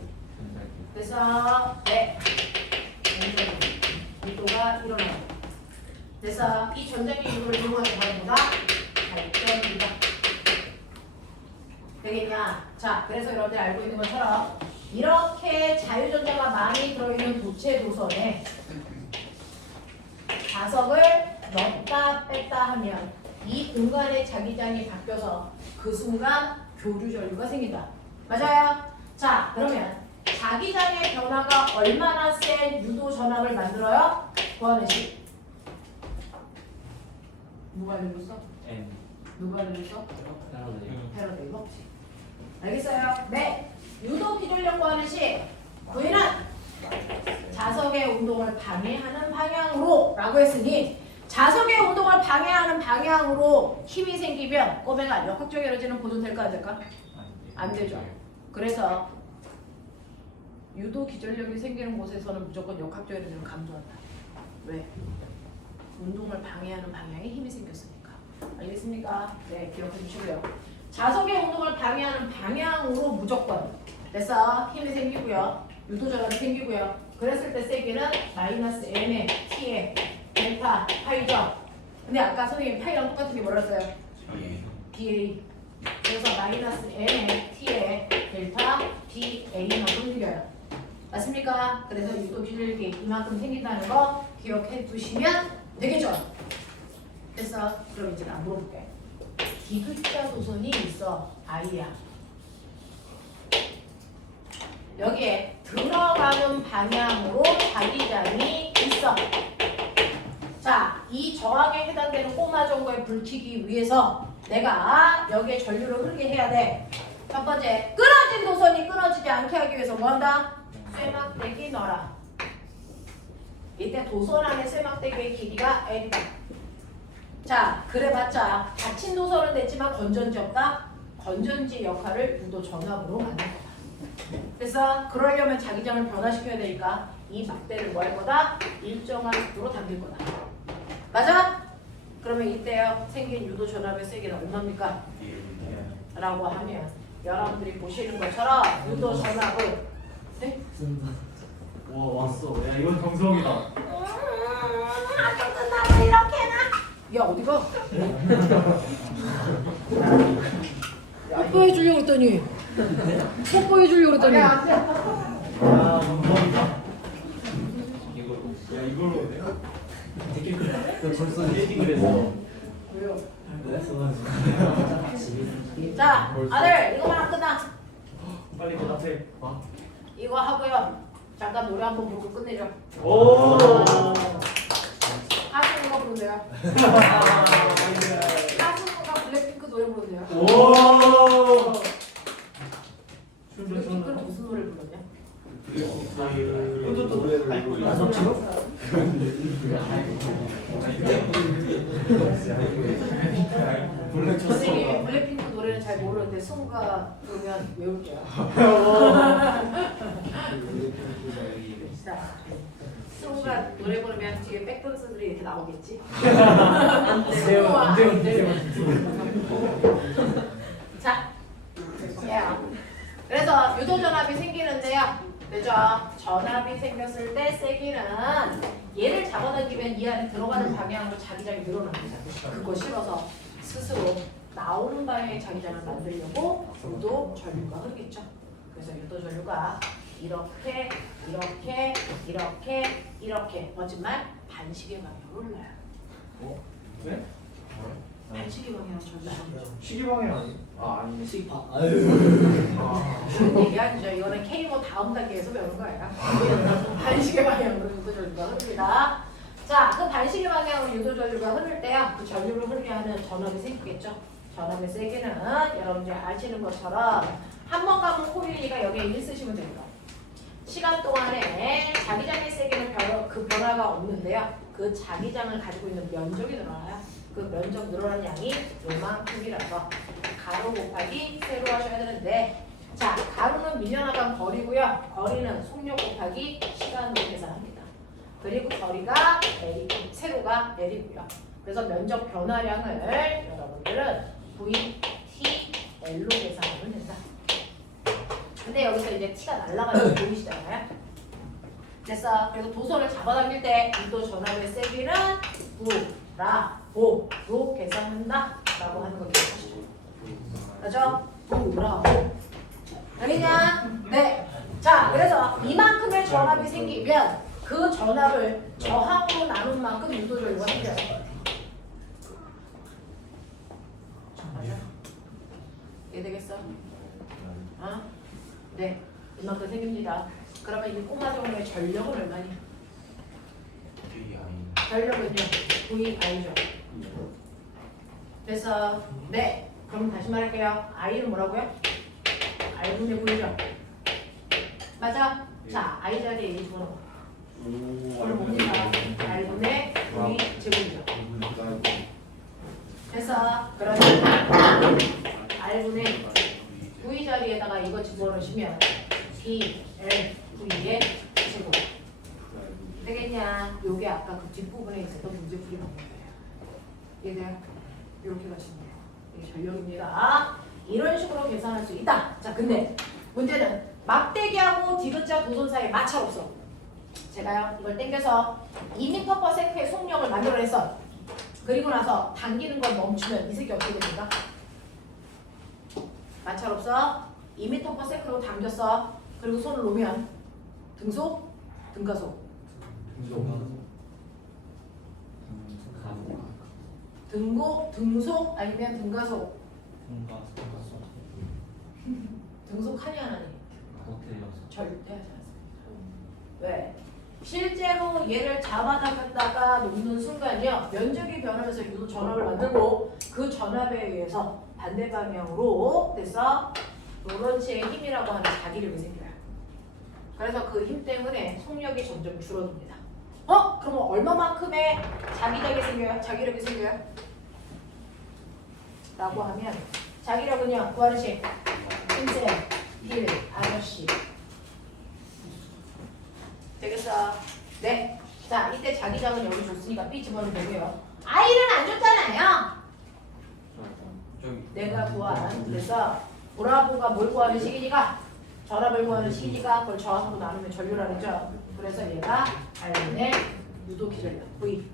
그래서 네, 유도가 일어나요. 그래서 이 전자기 유도를 이용하는 바로 뭐다? 발전기다. 되겠냐? 자, 그래서 여러분들이 알고 있는 것처럼 이렇게 자유전자가 많이 들어있는 도체 도선에 자석을 넣었다 뺐다 하면 이 공간의 자기장이 바뀌어서 그 순간 교류 전류가 생긴다. 맞아요? 자, 그러면 자기장의 변화가 얼마나 센 유도 전압을 만들어요? 구하는 식. 누가 알려줬어? 누가 알려줬어? 패러데이 먹지. 알겠어요? 네. 유도 기존력 구하는 식. 구에는 자석의 운동을 방해하는 방향으로 라고 했으니 자석의 운동을 방해하는 방향으로 힘이 생기면 꼬매가 역학적 에너지는 보존될까 안 될까? 안 되죠. 그래서 유도 기전력이 생기는 곳에서는 무조건 역학적 에너지는 감소한다. 왜? 운동을 방해하는 방향에 힘이 생겼으니까. 알겠습니까? 네, 기억해 주시고요. 자석의 운동을 방해하는 방향으로 무조건 그래서 힘이 생기고요. 유도 전압이 생기고요. 그랬을 때 세기는 마이너스 n의 t의 델타 파이죠. 근데 아까 선생님 파이랑 똑같은 게 뭐라 했어요? dA. 그래서 마이너스 n의 t의 델타 da만큼 생겨요. 맞습니까? 그래서 유도 기울기 이만큼 생긴다는 거 기억해 두시면 되겠죠? 그래서 그럼 이제 나 물어볼게. 디귿자 도선이 있어. I야. 여기에 들어가는 방향으로 자기장이 있어. 자, 이 저항에 해당되는 꼬마 전구에 불 켜기 위해서 내가 여기에 전류를 흐르게 해야 돼. 첫 번째, 끊어진 도선이 끊어지지 않게 하기 위해서 뭐 한다? 쇠막대기 넣어라. 이때 도선 안에 쇠막대기의 길이가 L이다. 자, 그래봤자 닫힌 도선은 됐지만 건전지 없다. 건전지 역할을 유도 전압으로 만든 거다. 그래서 그러려면 자기장을 변화시켜야 되니까 이 막대를 뭐 할 거다? 일정한 속도로 당길 거다. 맞아? 그러면 이때요 생긴 유도 전압의 세기는 얼마입니까? 라고 하면 여러분들이 보시는 것처럼 유도 전압은 네? 와 왔어. 야 이건 정성이다. 아주 끝나고 이렇게나. 야 어디가? 뽀뽀해 주려고 그랬더니 뽀뽀해 주려고 그랬더니 야 정성이다. 야 이걸로 내가 벌써 헤딩을 했어. 자 아들 이거만 안 끝나. 빨리 대답해. 이거 하고요. 잠깐 노래 한번 부르고 끝내죠. 오. 하수는 거 부르세요. 하수가 블랙핑크 노래 부르세요. 오. 블랙핑크는 무슨 노래 불렀냐? 이것도 노래를 알고 있어. 선생님이 블랙핑크 노래는 잘 모르는데 승우가 부르면 외울게요. 자, 승우가 노래 부르면 뒤에 백댄서들이 이렇게 나오겠지? 승우와 자, 그래서 유도 전압이 생기는데요. 되죠? 전압이 생겼을 때 세기는 얘를 잡아당기면 이 안에 들어가는 방향으로 자기장이 늘어납니다. 그거 싫어서 스스로 나오는 방향의 자기장을 만들려고 유도 전류가 흐르겠죠. 그래서 유도 전류가 이렇게 이렇게 이렇게 이렇게 거짓말 반시계 방향으로 흘러요. 네? 반시계 방향으로 전달합니다. 시계방향 아니? 아니네. 시파. 무슨 얘기 아니죠. 이거는 K모 다음 단계에서 배우는 거예요. 반시계 방향으로 유도 전류가 흐릅니다. 자, 그 반시계 방향으로 유도 전류가 흐를 때요. 그 전류를 흐르게 하는 전압이 생기겠죠. 전압의 세기는 여러분들 아시는 것처럼 한 번 가면 코일이가 여기에 1 쓰시면 됩니다. 시간 동안에 자기장의 세기는 그 변화가 없는데요. 그 자기장을 가지고 있는 면적이 늘어나요. 그 면적 늘어난 양이 요만큼이라서 가로 곱하기 세로 하셔야 되는데, 자, 가로는 밀려나간 거리고요. 거리는 속력 곱하기 시간으로 계산합니다. 그리고 거리가 L, 세로가 L이고요. 그래서 면적 변화량을 여러분들은 VTL로 계산하면 된다. 근데 여기서 이제 T가 날아가는 거 보이시잖아요. 됐어. 그래서 도선을 잡아당길 때 유도 전압의 세기는 부라보로 계산한다 라고 하는 거 기억하시죠? 그렇죠? 부라보. 알겠냐? 네. 자, 그래서 이만큼의 전압이 생기면 그 전압을 저항으로 나눈 만큼 유도 전류가 생겨요. 맞아? 이해되겠어? 어? 네. 이만큼 생깁니다. 그러면 이 꼬마 종류의 전력은 얼마냐? 전력은요? VI죠. 그래서 네. 그럼 다시 말할게요. I는 뭐라고요? R분의 V죠. 맞아? 자, I 자리에 이 집어넣어. 그럼 뭡니까? R분의 V 제곱이죠. 그래서 그러면 R분의 V 자리에다가 이거 집어넣으시면 B, L, V의 제곱 되겠냐? 요게 아까 그 뒷부분에 있었던 문제풀이 방법이에요. 이해돼요? 이렇게 가시면 돼요. 이게 전력입니다. 이런 식으로 계산할 수 있다. 자, 근데 문제는 막대기하고 디귿자 도선 사이에 마찰 없어. 제가요 이걸 당겨서 2m/s의 속력을 만들어냈어. 그리고 나서 당기는 걸 멈추면 이 새끼 어떻게 됩니까? 마찰 없어. 2m/s로 당겼어. 그리고 손을 놓으면 등속, 등가속. 등곡, 등속 아니면 등가속. 등속하니 안 하니? 절대 하지 않습니다. 왜? 실제로 얘를 잡아당겼다가 놓는 순간이요 면적이 변하면서 유도 전압을 만들고 그 전압에 의해서 반대 방향으로 돼서 로런츠의 힘이라고 하는 자기력이 생겨요. 그래서 그 힘 때문에 속력이 점점 줄어듭니다. 그러면 얼마만큼의 자기력이 생겨요? 자기력이 생겨요? 라고 하면 자기력은요 구하르시 힘세 힐 아저씨 되겠어? 네. 자, 이때 자기장은 여기 줬으니까 B 집어넣으면 되고요. I는 안 줬잖아요. 내가 구한. 그래서 브라보가 뭘 구하는 식이니까 전압을 구하는 식이니까 그걸 저항으로 나누면 전류라 그랬죠. 그래서 얘가 R분의 유도 기전력 V.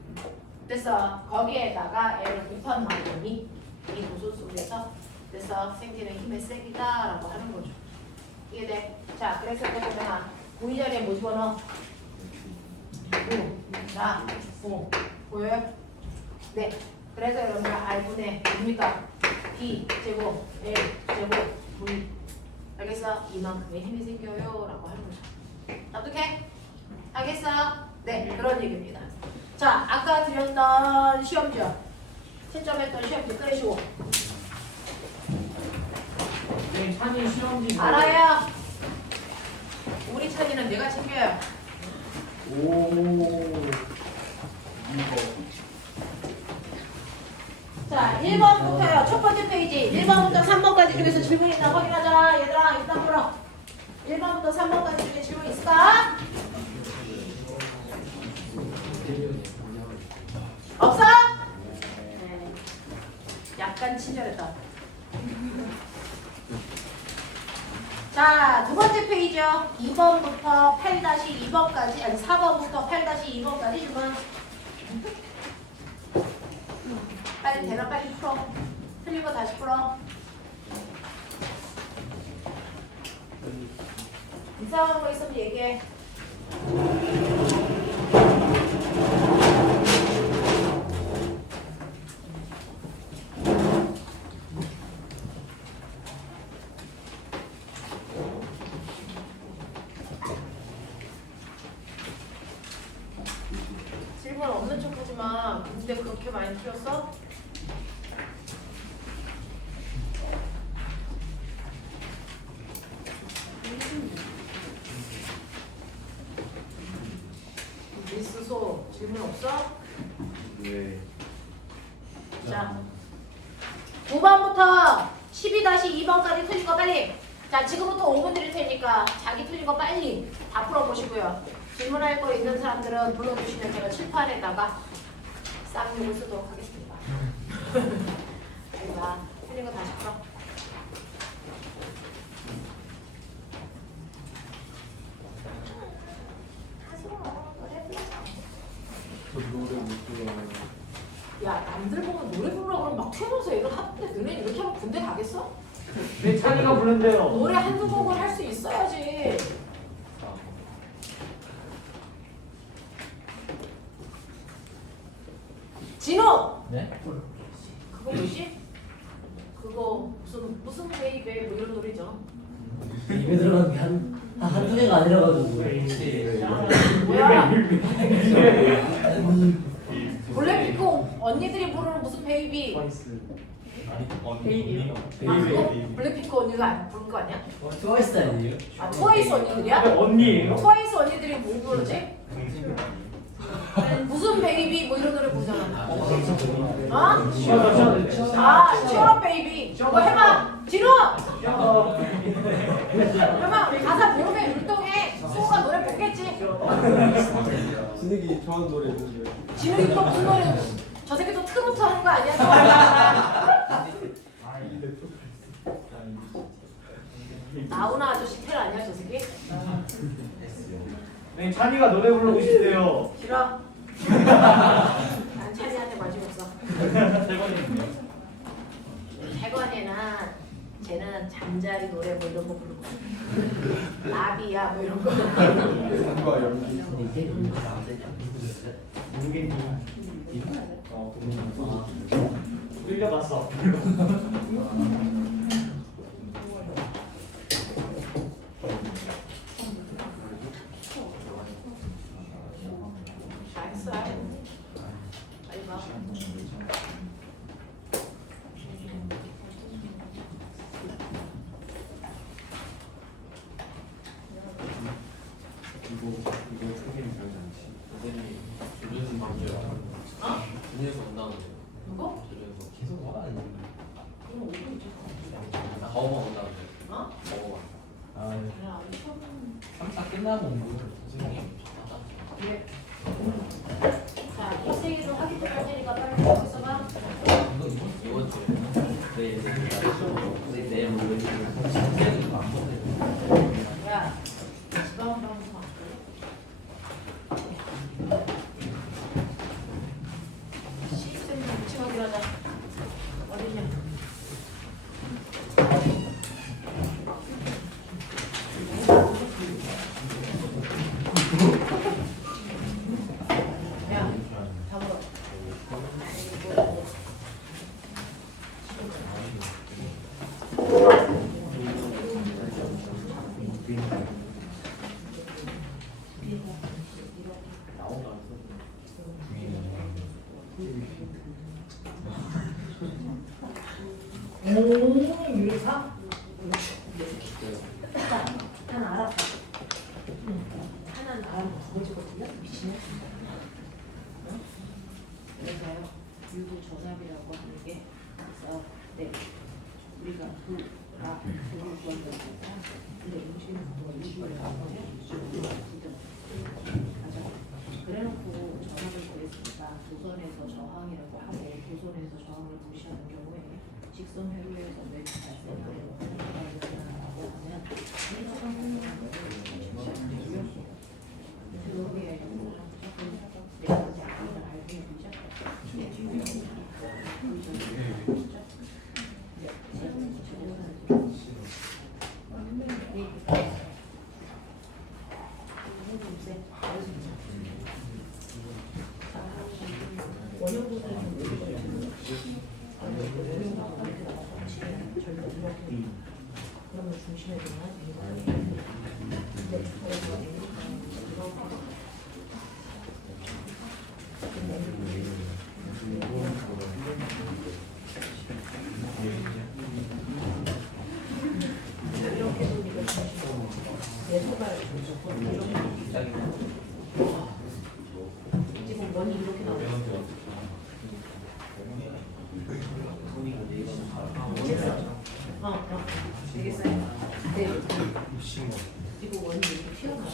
그래서 거기에다가 L을 곱한 만큼이 이 도수 속에서 그래서 생기는 힘의 세기다라고 하는 거죠. 이해돼? 자, 그래서 이렇게 보면 V 자리에 뭐 집어넣어? 5, 보여요? 네. 그래서 여러분들 R분의 뭡니까? B 제곱, L 제곱, V. 알겠어? 이만큼의 힘이 생겨요 라고 하는 거죠. 어떻게? 알겠어? 네, 그런 얘기입니다. 자, 아까 드렸던 시험지요. 채점했던 시험지 끄내시고. 네, 찬이 시험지. 알아요. 우리 찬이는 내가 챙겨요. 오. 자, 1번부터요. 첫 번째 페이지. 1번부터 3번까지 중에서 질문 있나 확인하자. 얘들아, 일단 풀어. 1번부터 3번까지 중에 질문 있을까? 없어? 네. 약간 친절했다. 자, 두 번째 페이지요. 2번부터 8-2번까지, 아니 4번부터 8-2번까지 주문. 빨리 대나 빨리 풀어. 틀린 거 다시 풀어. 이상한 거 있으면 얘기해. 질문 없는 척 하지 마. 근데 그렇게 많이 틀렸어? 미스소 질문 없어? 네. 자, 9번부터 12-2번까지 틀린 거 빨리. 자, 지금부터 5분 드릴 테니까 자기 틀린 거 빨리 다 풀어보시고요. 질문할 거 있는 사람들은 불러주시면 제가 칠판에다가 쌍욕을 쓰도록 하겠습니다. 자, 틀린 거 다시 풀어. 저 노래 못 불러요. 야, 남들 보면 노래 부르라고 그러면 막 튀어나와서 이걸 하는데 너네 이렇게 하면 군대 가겠어? 내 찬이가 부른대요. 노래 한두 곡을 할 수 있어야지. 진호! 네? 그거 뭐지? 그거 무슨 베이베 뭐 이런 노래죠. 입에 들어간 게 한두 개가 아니라가지고. 뭐야? 블랙핑크 언니들이 부르는 무슨 베이비? 트와이스. 베이비요. 아, 그거 블랙핑크 언니가 부른 거 아니야? 트와이스 아니에요? 아, 트와이스 언니들이야? 언니예요? 트와이스 언니들이 뭐 부르지? 무슨 베이비 뭐 이런 노래 부르잖아. 어? 아, 치얼업 베이비. 저거 해봐. 진호! 해봐. 우리 가사 모르면 율동해. 수호가 노래 보겠지. 진욱이 좋아하는 노래 있는데. 진욱이 또 무슨 노래? 저 새끼 또 트로트 하는 거 아니야? 나훈아 아저씨 텔 아니야 저 새끼? 네, 찬이가 노래 부르고 싶대요. 싫어. 난 찬이한테 관심 없어. 태권이는 쟤는 잠자리 노래 뭐 이런 거 부르고 나비야 뭐 이런 거. 산과 연기. 근데 이게 안 되지 모르겠니? 않나? 끌려갔어. 잘했어. 빨리 봐. 이거 크게는 별지 않지. 선생님이 조준수 방금 어? 준에서 못 나오는데 누구? 조준수 계속 화가 안 나는 그럼 5분 있지. 가오만 못 나오는데 어? 가오만 아, 그냥 아주 처음. 3차 끝나고 온 거를 선생님 그래. 자, 이세이도 확인 좀 할 테니까 빨리 여기서 봐. 이번 주에 내일 모레 안 보내. 야, 지방 방송 안 돼? 시스템 좀 확인하자. 어디냐? 야, 잡아. 오, 유리사? 하나 알아. 하나는 알아면 두 번째거든요. 미치네. 어? 그래서요. 유도저sab이라고 하는 게 있어. 네. 우리가 불라 불을 구한다니까. 근데 음식은 뭐 일부러 하거든요. 맞아. 그래놓고 저항을 구했으니까 도선에서 저항이라고 하고 도선에서 저항을 무시하는 경우에 직선 회로에서 맥이 발생하는 경우라고 하면 그러면 중심에 두면 이렇게 돌리고 내 손발 지금 원이 이렇게 나오고 되겠어요? 네. 지금 원이 이렇게 튀어나와.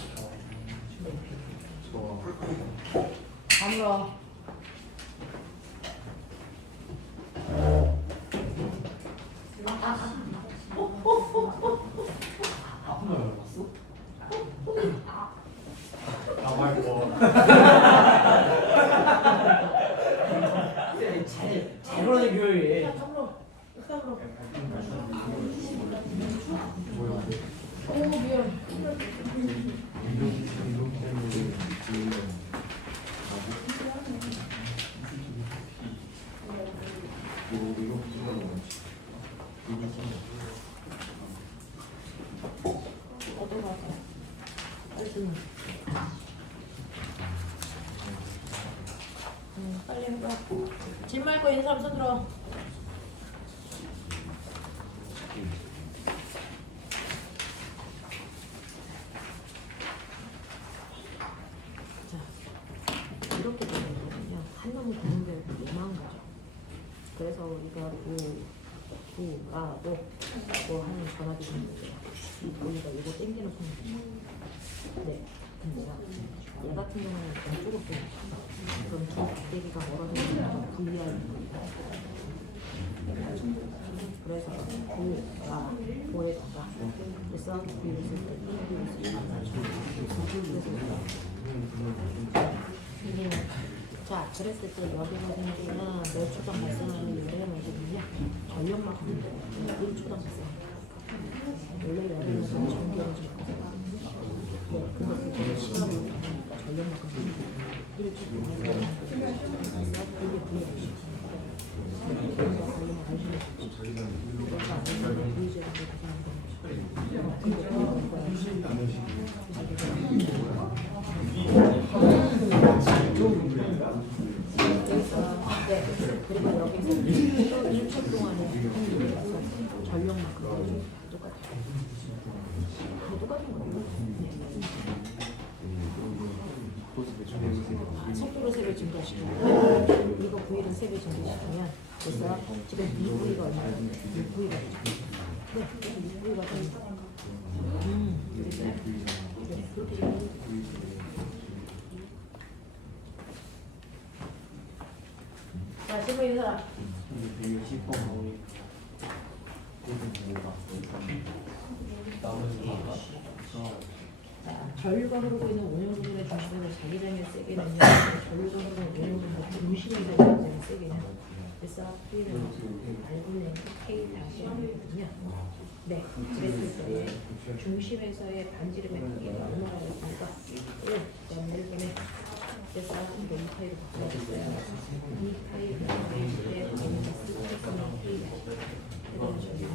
아무러. 잘 보는 교회. 오 미안. 어떤 거 같아? 빨리 해봐. 짐 말고 있는 사람 손 들어. 자, 이렇게 되면 거든요. 한 놈을 보는 게 너무한 거죠. 그래서 우리가 구라고 뭐 하는 전화기 있는데 우리가 이거 땡기는 건 네. 근데요. 얘 같은 경우는 왼쪽으로 땡겨. 그럼 두 박대기가 멀어져 있으면 VR인 겁니다. 그래서 구에다가 그래서 V를 쓸 때 V를 쓸 때 자, 그랬을 때 여기가 생기는 몇 초당 발생하는 열애는 어디냐? 전력만큼 1초당 발생합니다. 원래 열애는 전기를 좀 네, 근데 그 시간을 전력만큼 1초 동안 이게 V이죠. 네, 그리고 여기서 또 1초 동안에 전력만큼 똑같아요. 똑같은 거예요. 속도로 3배 증가시키면 이거 V를 3배 증가시키면 그래서 지금 이 V가 얼마예요? 이 V가 네, 이 V가 얼마예요? 네, 그렇게 자, 질문 있는 사람. 자, 전류가 흐르고 있는 온연구물의 중심에서 자기장의 세기는요. 전류가 흐르는 온연구물의 중심에서 자기장의 세기는 그래서 P는 알고는 K 다시 N이거든요. 네, 그랬을 때 중심에서의 반지름의 크기가 얼마나 되니까 1, 그다음 여기는 그래서 2파이로 바꿔줬어요. 2파이를 때 마이너스 1,2 그다음 저기는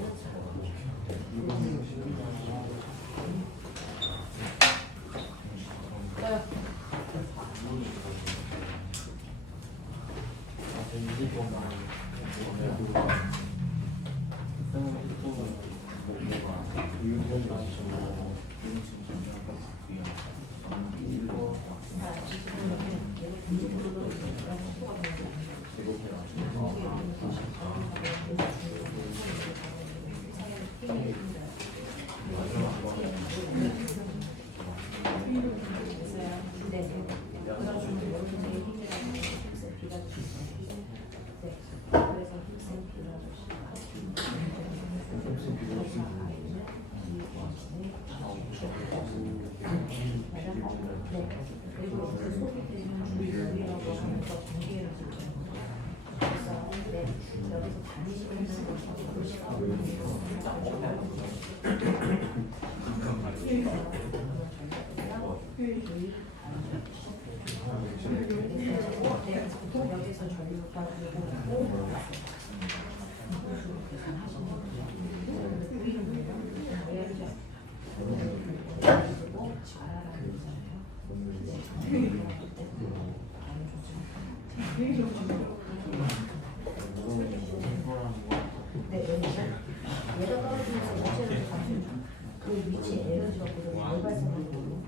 그리고 그 속이 되면 주의라고 하는 거 관계를 그래서 여기서 여기서 전류가 네, 얘가 떨어지면서 위치를 가면 그 위치 에너지가 그대로 발생하는 걸로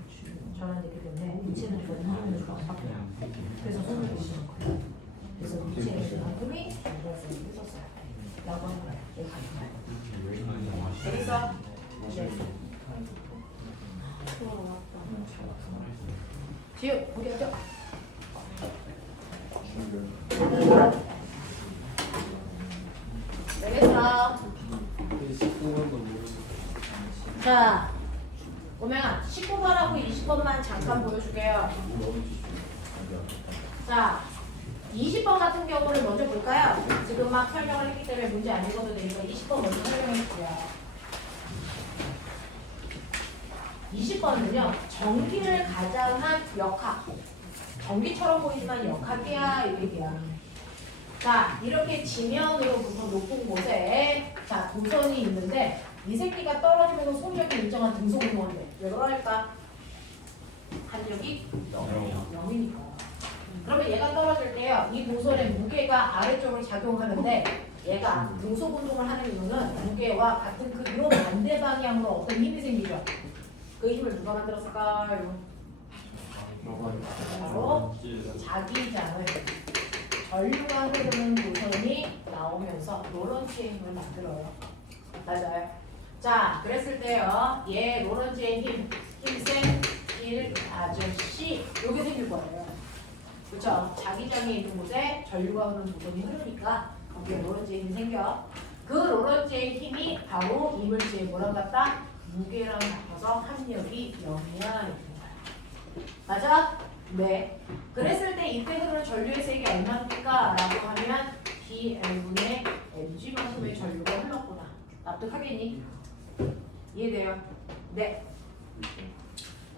전환되기 때문에 위치 에너지가 힘을 안 바뀌어요. 그래서 손을 보시는 거예요. 그래서 위치 에너지만큼이 발생을 했었어요. 라고 하는 거예요. 여기서 네. 지우, 거기 앉아. 알겠어. 자, 오명아, 19번하고 20번만 잠깐 보여줄게요. 자, 20번 같은 경우를 먼저 볼까요? 지금 막 설명을 했기 때문에 문제 안 읽어도 되니까 20번 먼저 설명해 줄게요. 20번은요, 전기를 가장한 역학. 전기처럼 보이지만 역학이야, 이 얘기야. 자, 이렇게 지면으로부터 높은 곳에 자 도선이 있는데 이 새끼가 떨어지면서 속력이 일정한 등속 운동한대. 왜 그럴까? 한력이 0이니까. 그러면 얘가 떨어질 때요, 이 도선의 무게가 아래쪽으로 작용하는데 얘가 등속 운동을 하는 이유는 무게와 같은 크기로 반대 방향으로 어떤 힘이 생기죠. 그 힘을 누가 만들었을까요? 바로 자기장을 전류가 흐르는 도선이 나오면서 로런츠의 힘을 만들어요. 맞아요. 자, 그랬을 때요, 얘 로런츠의 힘센 1 아저씨 요게 생길 거예요. 그렇죠? 자기장에 있는 곳에 전류가 흐르는 도선이 흐르니까 거기에 로런츠의 힘이 생겨. 그 로런츠의 힘이 바로 이물질의 뭐랑 같다? 무게랑 같아서 합력이 0이야. 맞아? 네. 그랬을 때 이때 흐르는 전류의 색이 얼마입니까? 라고 하면 DL분의 mg만큼의 전류가 흘렀구나. 납득하겠니? 이해돼요? 네.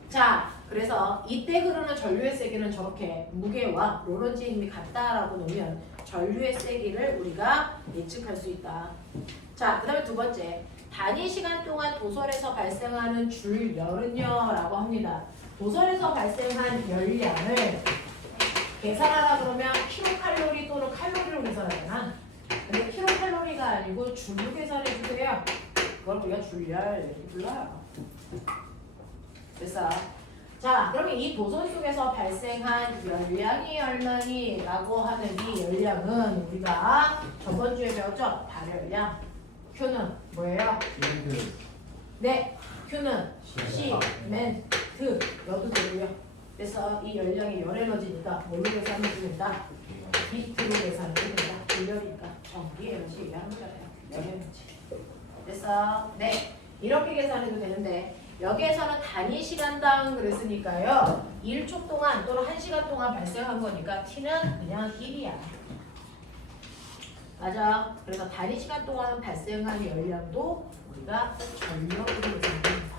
자, 그래서 이때 흐르는 전류의 세기는 저렇게 무게와 로런츠의 힘이 같다라고 놓으면 전류의 세기를 우리가 예측할 수 있다. 자, 그 다음에 두 번째. 단위 시간 동안 도설에서 발생하는 줄열은요 라고 합니다. 도설에서 발생한 열량을 계산하라 그러면 킬로칼로리 또는 칼로리로 계산하잖아. 근데 킬로칼로리가 아니고 줄로 계산해 주세요. 그걸 우리가 줄열 이렇게 불러요. 됐어. 자, 그러면 이 도선 속에서 발생한 열량이 얼마니? 라고 하는 이 열량은 우리가 저번 주에 배웠죠? 발열량. Q는 뭐예요? 네, Q는 시멘트 여도 되고요. 그래서 이 열량이 열에너지니까 뭘로 계산해 주는다? 비트로 계산해 준다. 줄열이니까 전기 에너지 얘기하는 거잖아요. 열에너지. 그래서 네, 이렇게 계산해도 되는데 여기에서는 단위 시간당 그랬으니까요. 1초 동안 또는 1시간 동안 발생한 거니까 T는 그냥 1이야. 맞아. 그래서 단위 시간 동안 발생한 열량도 우리가 전력으로 계산합니다.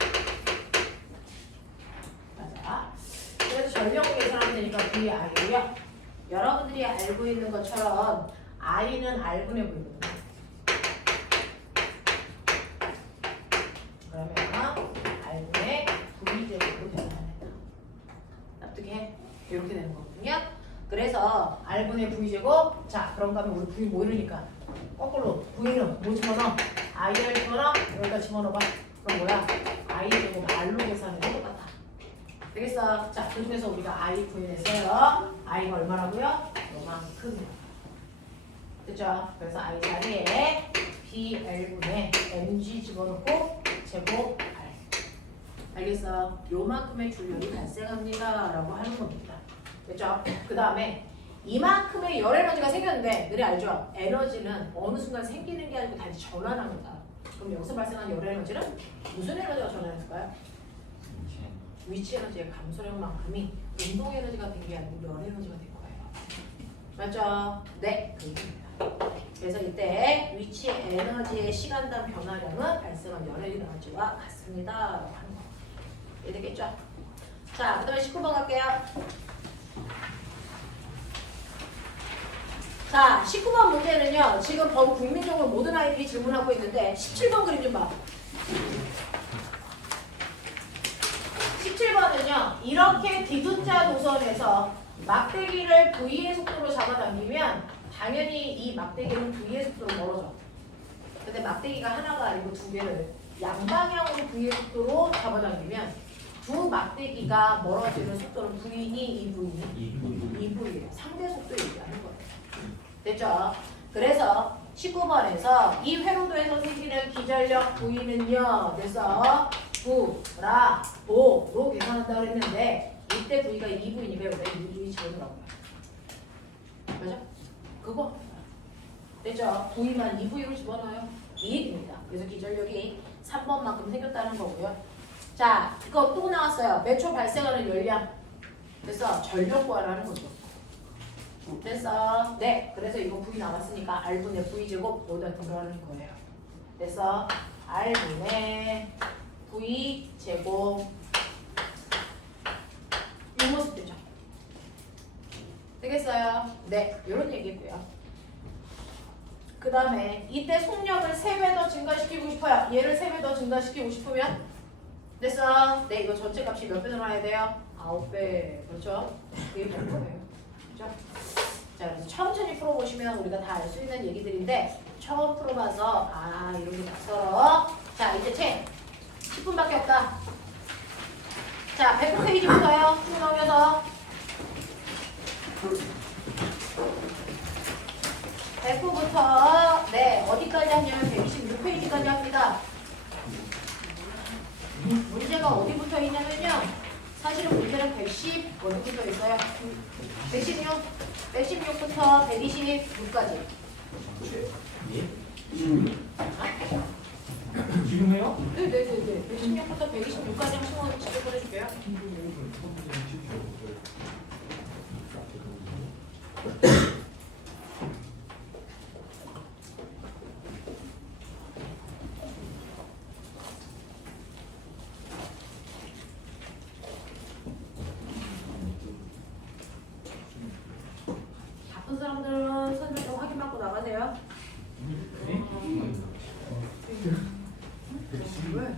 맞아. 그래서 전력으로 계산하면 되니까 VI고요. 여러분들이 알고 있는 것처럼 I는 R분의 V거든요. 그러면 R분의 V제곱으로 계산합니다. 납득해? 이렇게 되는 거거든요. 그래서 R분의 V제곱. 자, 그런가 하면 우리 V 모이니까 거꾸로 V는 뭐 집어넣어? I를 집어넣어? 여기다 집어넣어봐. 그럼 뭐야? I제곱 R로 계산해도 똑같아. 되겠어? 자, 그 중에서 우리가 I 구해냈어요. I가 얼마라고요? 요만큼. 됐죠? 그래서 I 자리에 BL분의 mg 집어넣고 제곱 R. 알겠어? 요만큼의 줄력이 발생합니다. 라고 하는 겁니다. 됐죠? 그 다음에 이만큼의 열 에너지가 생겼는데 너네 알죠? 에너지는 어느 순간 생기는 게 아니고 단지 전환합니다. 그럼 여기서 발생한 열 에너지는 무슨 에너지가 전환했을까요? 위치 에너지의 감소력만큼이 운동 에너지가 된 게 아니고 열 에너지가 된 거예요. 맞죠? 네, 그 얘기입니다. 그래서 이때 위치 에너지의 시간당 변화량은 발생한 열의 에너지와 같습니다. 라고 하는 거. 이해되겠죠? 자, 그 다음에 19번 갈게요. 자, 19번 문제는요. 지금 국민적으로 모든 아이들이 질문하고 있는데 17번 그림 좀 봐. 17번은요. 이렇게 디귿자 도선에서 막대기를 V의 속도로 잡아당기면 당연히 이 막대기는 V의 속도로 멀어져. 근데 막대기가 하나가 아니고 두 개를 양방향으로 V의 속도로 잡아당기면 두 막대기가 멀어지는 속도는 V니 2V니? 2V예요. 상대 속도 얘기하는 거예요. 됐죠? 그래서 19번에서 이 회로도에서 생기는 기전력 V는요. 그래서 V라 O로 계산한다고 했는데 이때 V가 2V니까 여기다 2V 집어넣으라고 해요. 맞아? 그거 됐죠? V만 2V로 집어넣어요. 이 얘기입니다. 그래서 기전력이 3번만큼 생겼다는 거고요. 자, 이거 또 나왔어요. 몇 초 발생하는 열량. 그래서 전력 구하라는 거죠. 됐어. 네. 그래서 이거 V 나왔으니까 R분의 V제곱 여기다 들어가는 거예요. 그래서 R분의 V제곱 이 모습 되죠. 되겠어요? 네. 이런 얘기고요. 그 다음에 이때 속력을 3배 더 증가시키고 싶어요. 얘를 3배 더 증가시키고 싶으면 됐어. 네. 이거 전체 값이 몇 배 늘어나야 돼요? 9배. 그렇죠? 그게 될 거예요. 그렇죠? 자, 그래서 천천히 풀어보시면 우리가 다 알 수 있는 얘기들인데 처음 풀어봐서 이런 게 낯설어. 자, 이제 책 10분밖에 없다. 자, 100페이지부터요. 쭉 넘겨서 109부터 네, 어디까지 하냐면 126페이지까지 합니다. 문제가 어디부터 있냐면요. 사실은 문제는 110 어디부터 있어요? 116부터 126까지. 지금 해요? 네네네네. 116부터 126까지 하시면 직접 보내줄게요. 바쁜 사람들은 선생님 확인받고 나가세요. 네? 왜?